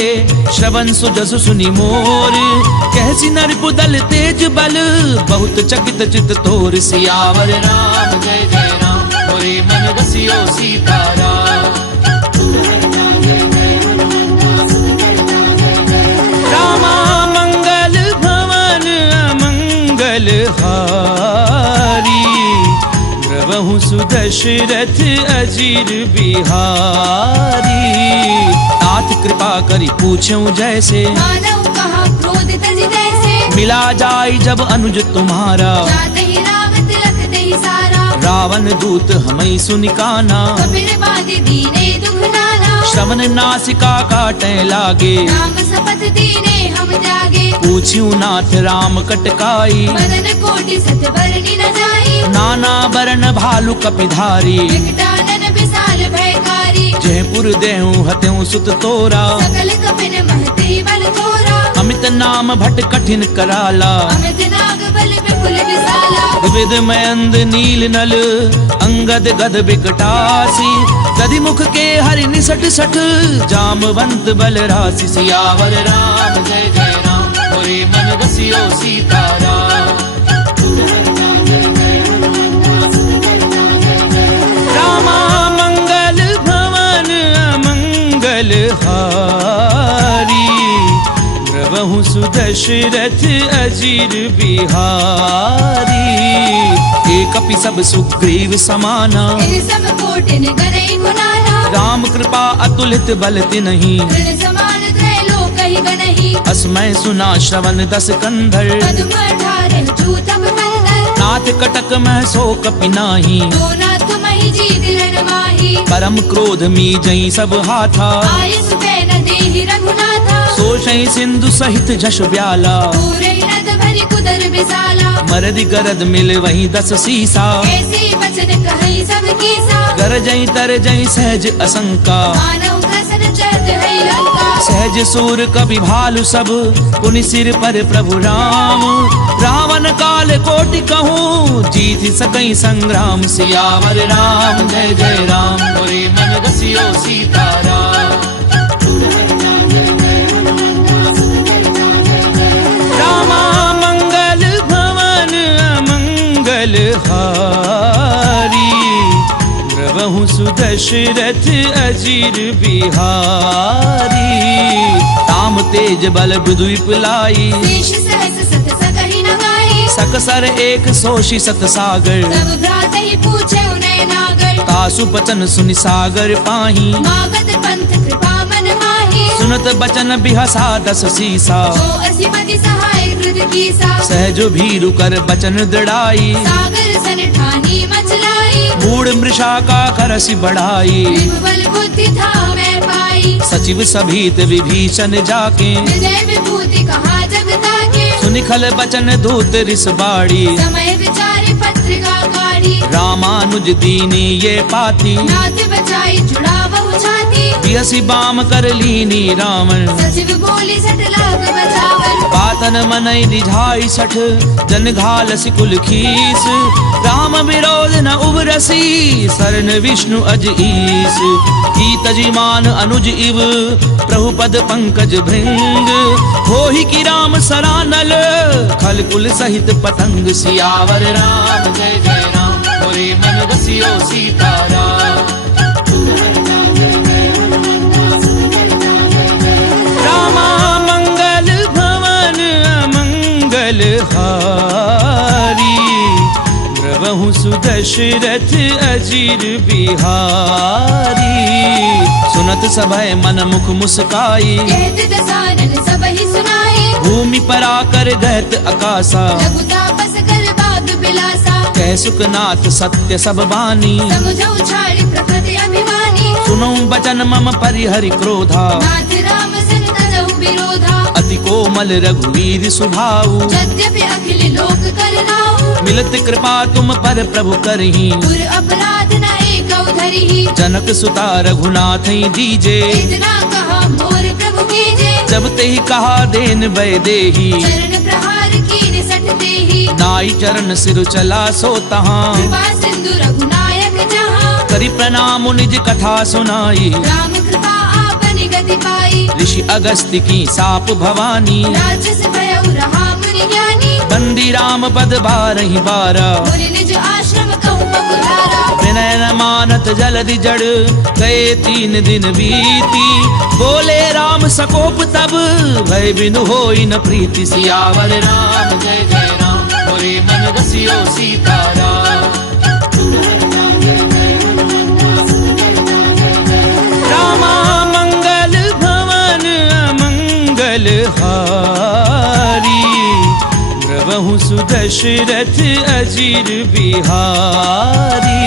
श्रवण सुजस सुनि मोर। कहसी नर पुदल तेज बल, बहुत चकित चित तोर। सियावर राम जय जय राम, मोरे मन रसियो सीताराम। रामा मंगल भवन अमंगल हारी, द्रवहु सुदशरथ अजीर बिहारी। तात कृपा करी पूछूं जैसे, मानव कहा क्रोध तज तैसे। मिला जाय जब अनुज तुम्हारा, जाते ही राम तिलक दही सारा। रावण दूत हमें सुनिकाना, कबीर बांधे दीने दुख नाना। श्रवण नासिका काटे लागे, राम शपथ दीने हम त्यागे। पूछ्यू नाथ राम कटकाई, बदन कोटि सत बरनी न जाई। नाना बरन भालु कपिधारी। विकटानन विशाल भयकारी। जयपुर देहूं हत्यूं सुत तोरा, सकल कपिन महते बल थोरा। अमित नाम भट कठिन कराला, अमित नाग बल विपुल विशाला। विविध मयंद नील नल, अंगद गद बिकटासी। गदि मुख के हरि निसट सठ, जामवंत बल राशि। सियावर राम जय जय राम, मोरे मन रसियो सीताराम। रामा मंगल भवन अमंगल हारी, द्रवहु सुदशरथ अजीर बिहारी। एक कपि सब सुग्रीव समाना, इन सब कोटिन गनई गुनाना। राम कृपा अतुलित बल तिन्हि, तृण समान त्रैलोक ही गनहि। अस्मै सुना श्रवण दस कंधर। पद्म अठारह चूतम कंदर। नाथ कटक मह सो कपि नाही, दो नाथ मही जीत रण माही। परम क्रोध मी जई सब हाथा, आयस न देहि रघुनाथा। सोषै सिंधु सहित जश ब्याला, पूरे नद भरी कुदर विशाला। मरदि गरद मिल वही दस सीसा। ऐसे वचन कहि सब कीसा। गरजई तरजई सहज असंका, मानव ग्रसन चहत है लंका। सहज सूर कवि भालु सब, पुनि सिर पर प्रभु राम। रावण काल कोटि कहूँ, जीत सकई संग्राम। सियावर राम जय जय राम, मोरे मन रसियो सीताराम। रामा मंगल भवन अमंगल हारी, द्रवहु सुदशरथ अजीर बिहारी। ताम तेज बल विदुप लाई, शेष सहस सत सकहि न गाई। सकसर एक सोषि सत सागर। सब भ्रातहि पूछे उनय नागर। तासु बचन सुनि सागर पाही, मागत पंथ कृपा मन माही। सुनत बचन बिहसा दस सीसा। जो असिमति सहाय कृत कीसा। सहज भीरु कर बचन दृढ़ाई, सागर सन ठानी मचलाई। मूड मृषा का करसि बढ़ाई। विभुबल बुद्धि था मैं पाई। सचिव सभीत विभीषण जाके, विजय विभूति कहा जग ताके। सुनिखल बचन दूत रिस बाड़ी। समय विचारे पत्रिका गाड़ी। रामानुज दीनी ये पाती, नाथ बचाई जुड़ा बहु छाती। बियसि बाम कर लीनी रावण। सचिव बोली सट लाख बचावन। बातन मनई निझाई सठ, जन घाल सिकुल खीस। राम विरोध न उबरसी, शरण विष्णु अज ईस। की तजिमान अनुज इव, प्रभु पद पंकज भृंग। होहि की राम सरानल, खल कुल सहित पतंग। सियावर राम जय जय राम, मोरे मन रसियो सीताराम। रामा मंगल भवन अमंगल हारी, द्रवहु सुदशरथ अजीर बिहारी। सुनत सभय मन मुख मुस्काई, कहत दसानन सबहि सुनाई। भूमि पर आकर गहत अकासा। लघु तापस कर बाग बिलासा। कह सुखनाथ सत्य सब बानी, समुझौ छाड़ी प्रकृति अभिमानी। सुनो बचन मम परिहरि क्रोधा। नाथ राम सन तजहु विरोधा। अति कोमल रघुवीर सुभाऊ। यद्यपि अखिल लोक करनाऊ। मिलत कृपा तुम पर प्रभु करही। दुर अपराध न एकौ धरिहि। जनक सुता रघुनाथ दीजे। इतना कहा मोर प्रभु कीजे। जब ते ही कहा देन वैदेही, चरण प्रहार कीन सठ देहि। नाई चरण सिर चला सो तहाँ, कृपा सिंधु रघुनायक जहाँ। करि प्रणाम निज कथा सुनाई, राम कृपा आपनि गति पाई। ऋषि अगस्त्य की साप भवानी, राजस भयउ रहा मुनि ज्ञानी। बंदी राम पद बारहि बारा, मुनि निज आश्रम कहु पकुधारा। विनय न मानत जलधि जड़, गए 3 दिन बीती। बोले राम सकोप तब, भय बिनु होई न प्रीति। सियावर राम जय जय राम, मोरे मन रसियो सीताराम। रामा मंगल भवन अमंगल हारी, प्रभु सुदशरथ अजीर बिहारी।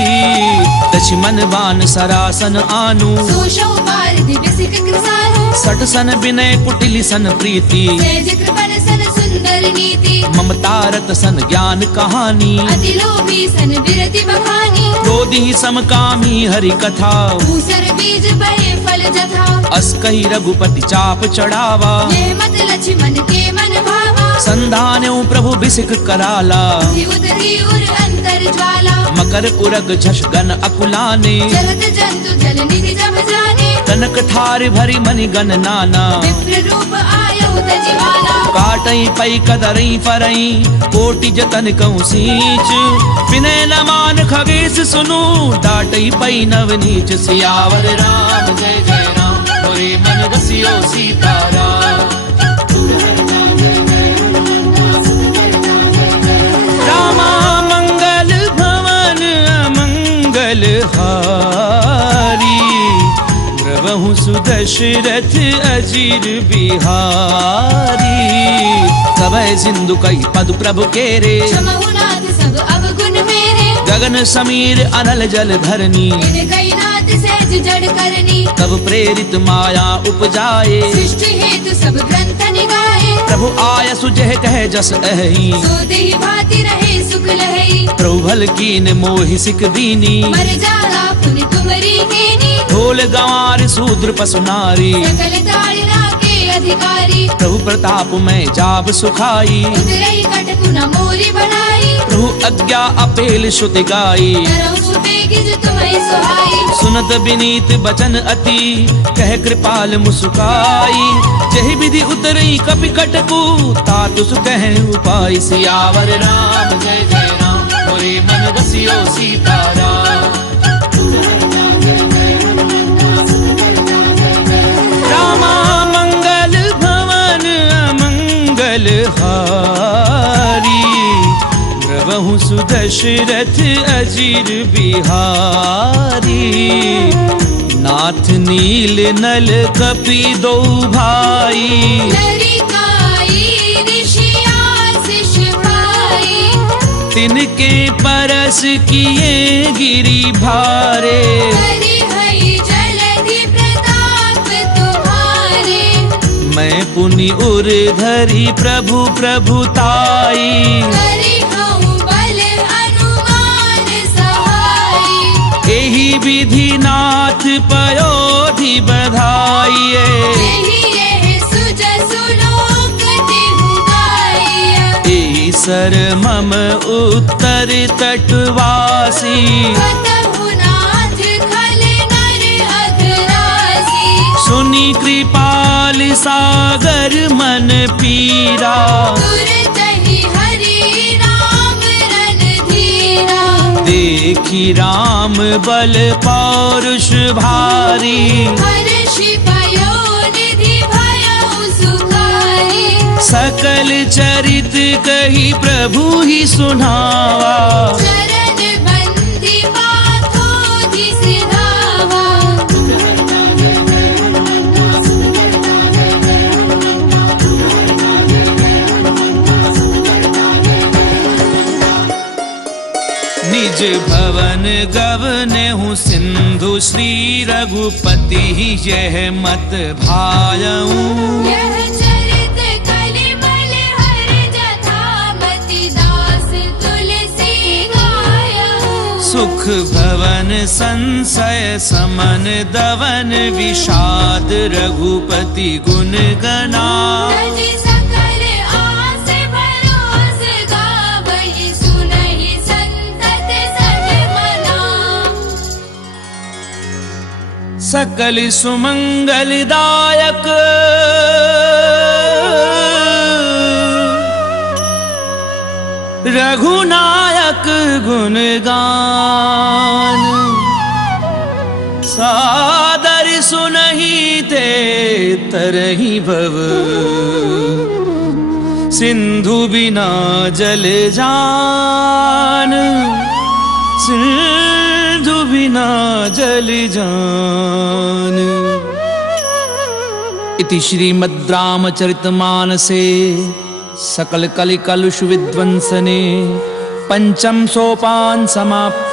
लक्ष्मण बान सरासन आनु, सोषौ पारधि बिसिक कृसानु। सठ सन विनय कुटिल सन प्रीति, सेज कृपण सन सुंदर नीति। ममता रत सन ज्ञान कहानी, अति लोभी सन विरति बखानी। क्रोधी समकामी हरि कथा, दूसर बीज बहे फल जथा। अस कही रघुपति चाप चढ़ावा, यह मत लक्ष्मण के मन भावा। संधान्यो प्रभु बिसिक कराला, धि उतरी उर अंतर ज्वाला। मकर उरग झष गन अकुलाने, जलत जंतु जल निधि जब जाने। कनक थार भरी मनि गन नाना, विप्र रूप आयउ तजिवाला। काटई पई कदरई फरई, कोटि जतन कहूँ सींच। विनय न मान खगेश सुनु, डाटई पई नवनीच। सियावर राम जय जय राम, मोरे मन रसियो सीताराम। रामा मंगल भवन अमंगल हारी, प्रभु सुदशरथ अजीर बिहारी। सबय सिंधु कई पद प्रभु केरे, क्षमहु नाथ सब अवगुण मेरे। गगन समीर अनल जल धरनी, इन कई नाथ सहज जड़ करनी। तब प्रेरित माया उपजाए, सृष्टि हेतु सब ग्रंथ निगाहे। प्रभु आय सुजह कह जस अहि, सो देहि भांति रहे सुख लहई। प्रभु भल कीन मोहि सिक दीनी। मर जाला पुनि तुमरी कीनी। ढोल गंवार शूद्र पशु नारी, सकल ताड़ना के अधिकारी। प्रभु प्रताप में जाब सुखाई, उतरई कटकु न मोरी बनाई। प्रभु आज्ञा अपेल श्रुति गाई। नरौ सुबेगिज तुम्हें सुहाई। सुनत विनीत बचन अति, कह कृपाल मुस्काई। जहि विधि उतरई कपि कटकु, तातु सुकह उपाय। सियावर राम जय जय राम, मोरे मन रसियो सीताराम। रामा मंगल भवन अमंगल हारी, प्रभु सुदशरथ अजीर बिहारी। नाथ नील नल कपि दो भाई, लरिकाई ऋषि आशीष पाई। तिनके परस किए गिरि भारे। हरि हरि जलधि प्रताप तुम्हारे। मैं पुनि उर धरि प्रभु प्रभुताई। हरि हऊँ बल अनुमान सहाई। एहि विधि नाथ पयोधि बधाइए। यही यह सुजसु लोक तिहु गाइया। एहि सर मम उत्तर तटवासी। कतहु नाथ खल नर अघरासी। सुनि कृपाल सागर मन पीरा। तुरतहि हरि नाम रणधीरा। देखी राम बल पौरुष भारी। हर्षि पयोनिधि भयउ सुखारी। सकल चरित कही प्रभु ही सुनावा। चरण बंदी पाथोधि सिधावा। निज भवन गवने हूँ सिंधु श्री रघुपति यह मत भायऊं। यह चरित कलिमल हर जथा मति दास तुलसी गायऊ। सुख भवन संशय समन दवन विषाद रघुपति गुण गना तजि सकल आस भरोस गावहि सुनहि संतत सज मना सकल सुमंगलदायक रघुनायक गुणगान सादर सुनहि ते तरहि भव सिंधु बिना जल जान सिंधु बिना जल जान। इति श्रीमद् रामचरितमानसे सकल कलि कलुष विध्वंसने पंचम सोपान समाप्त।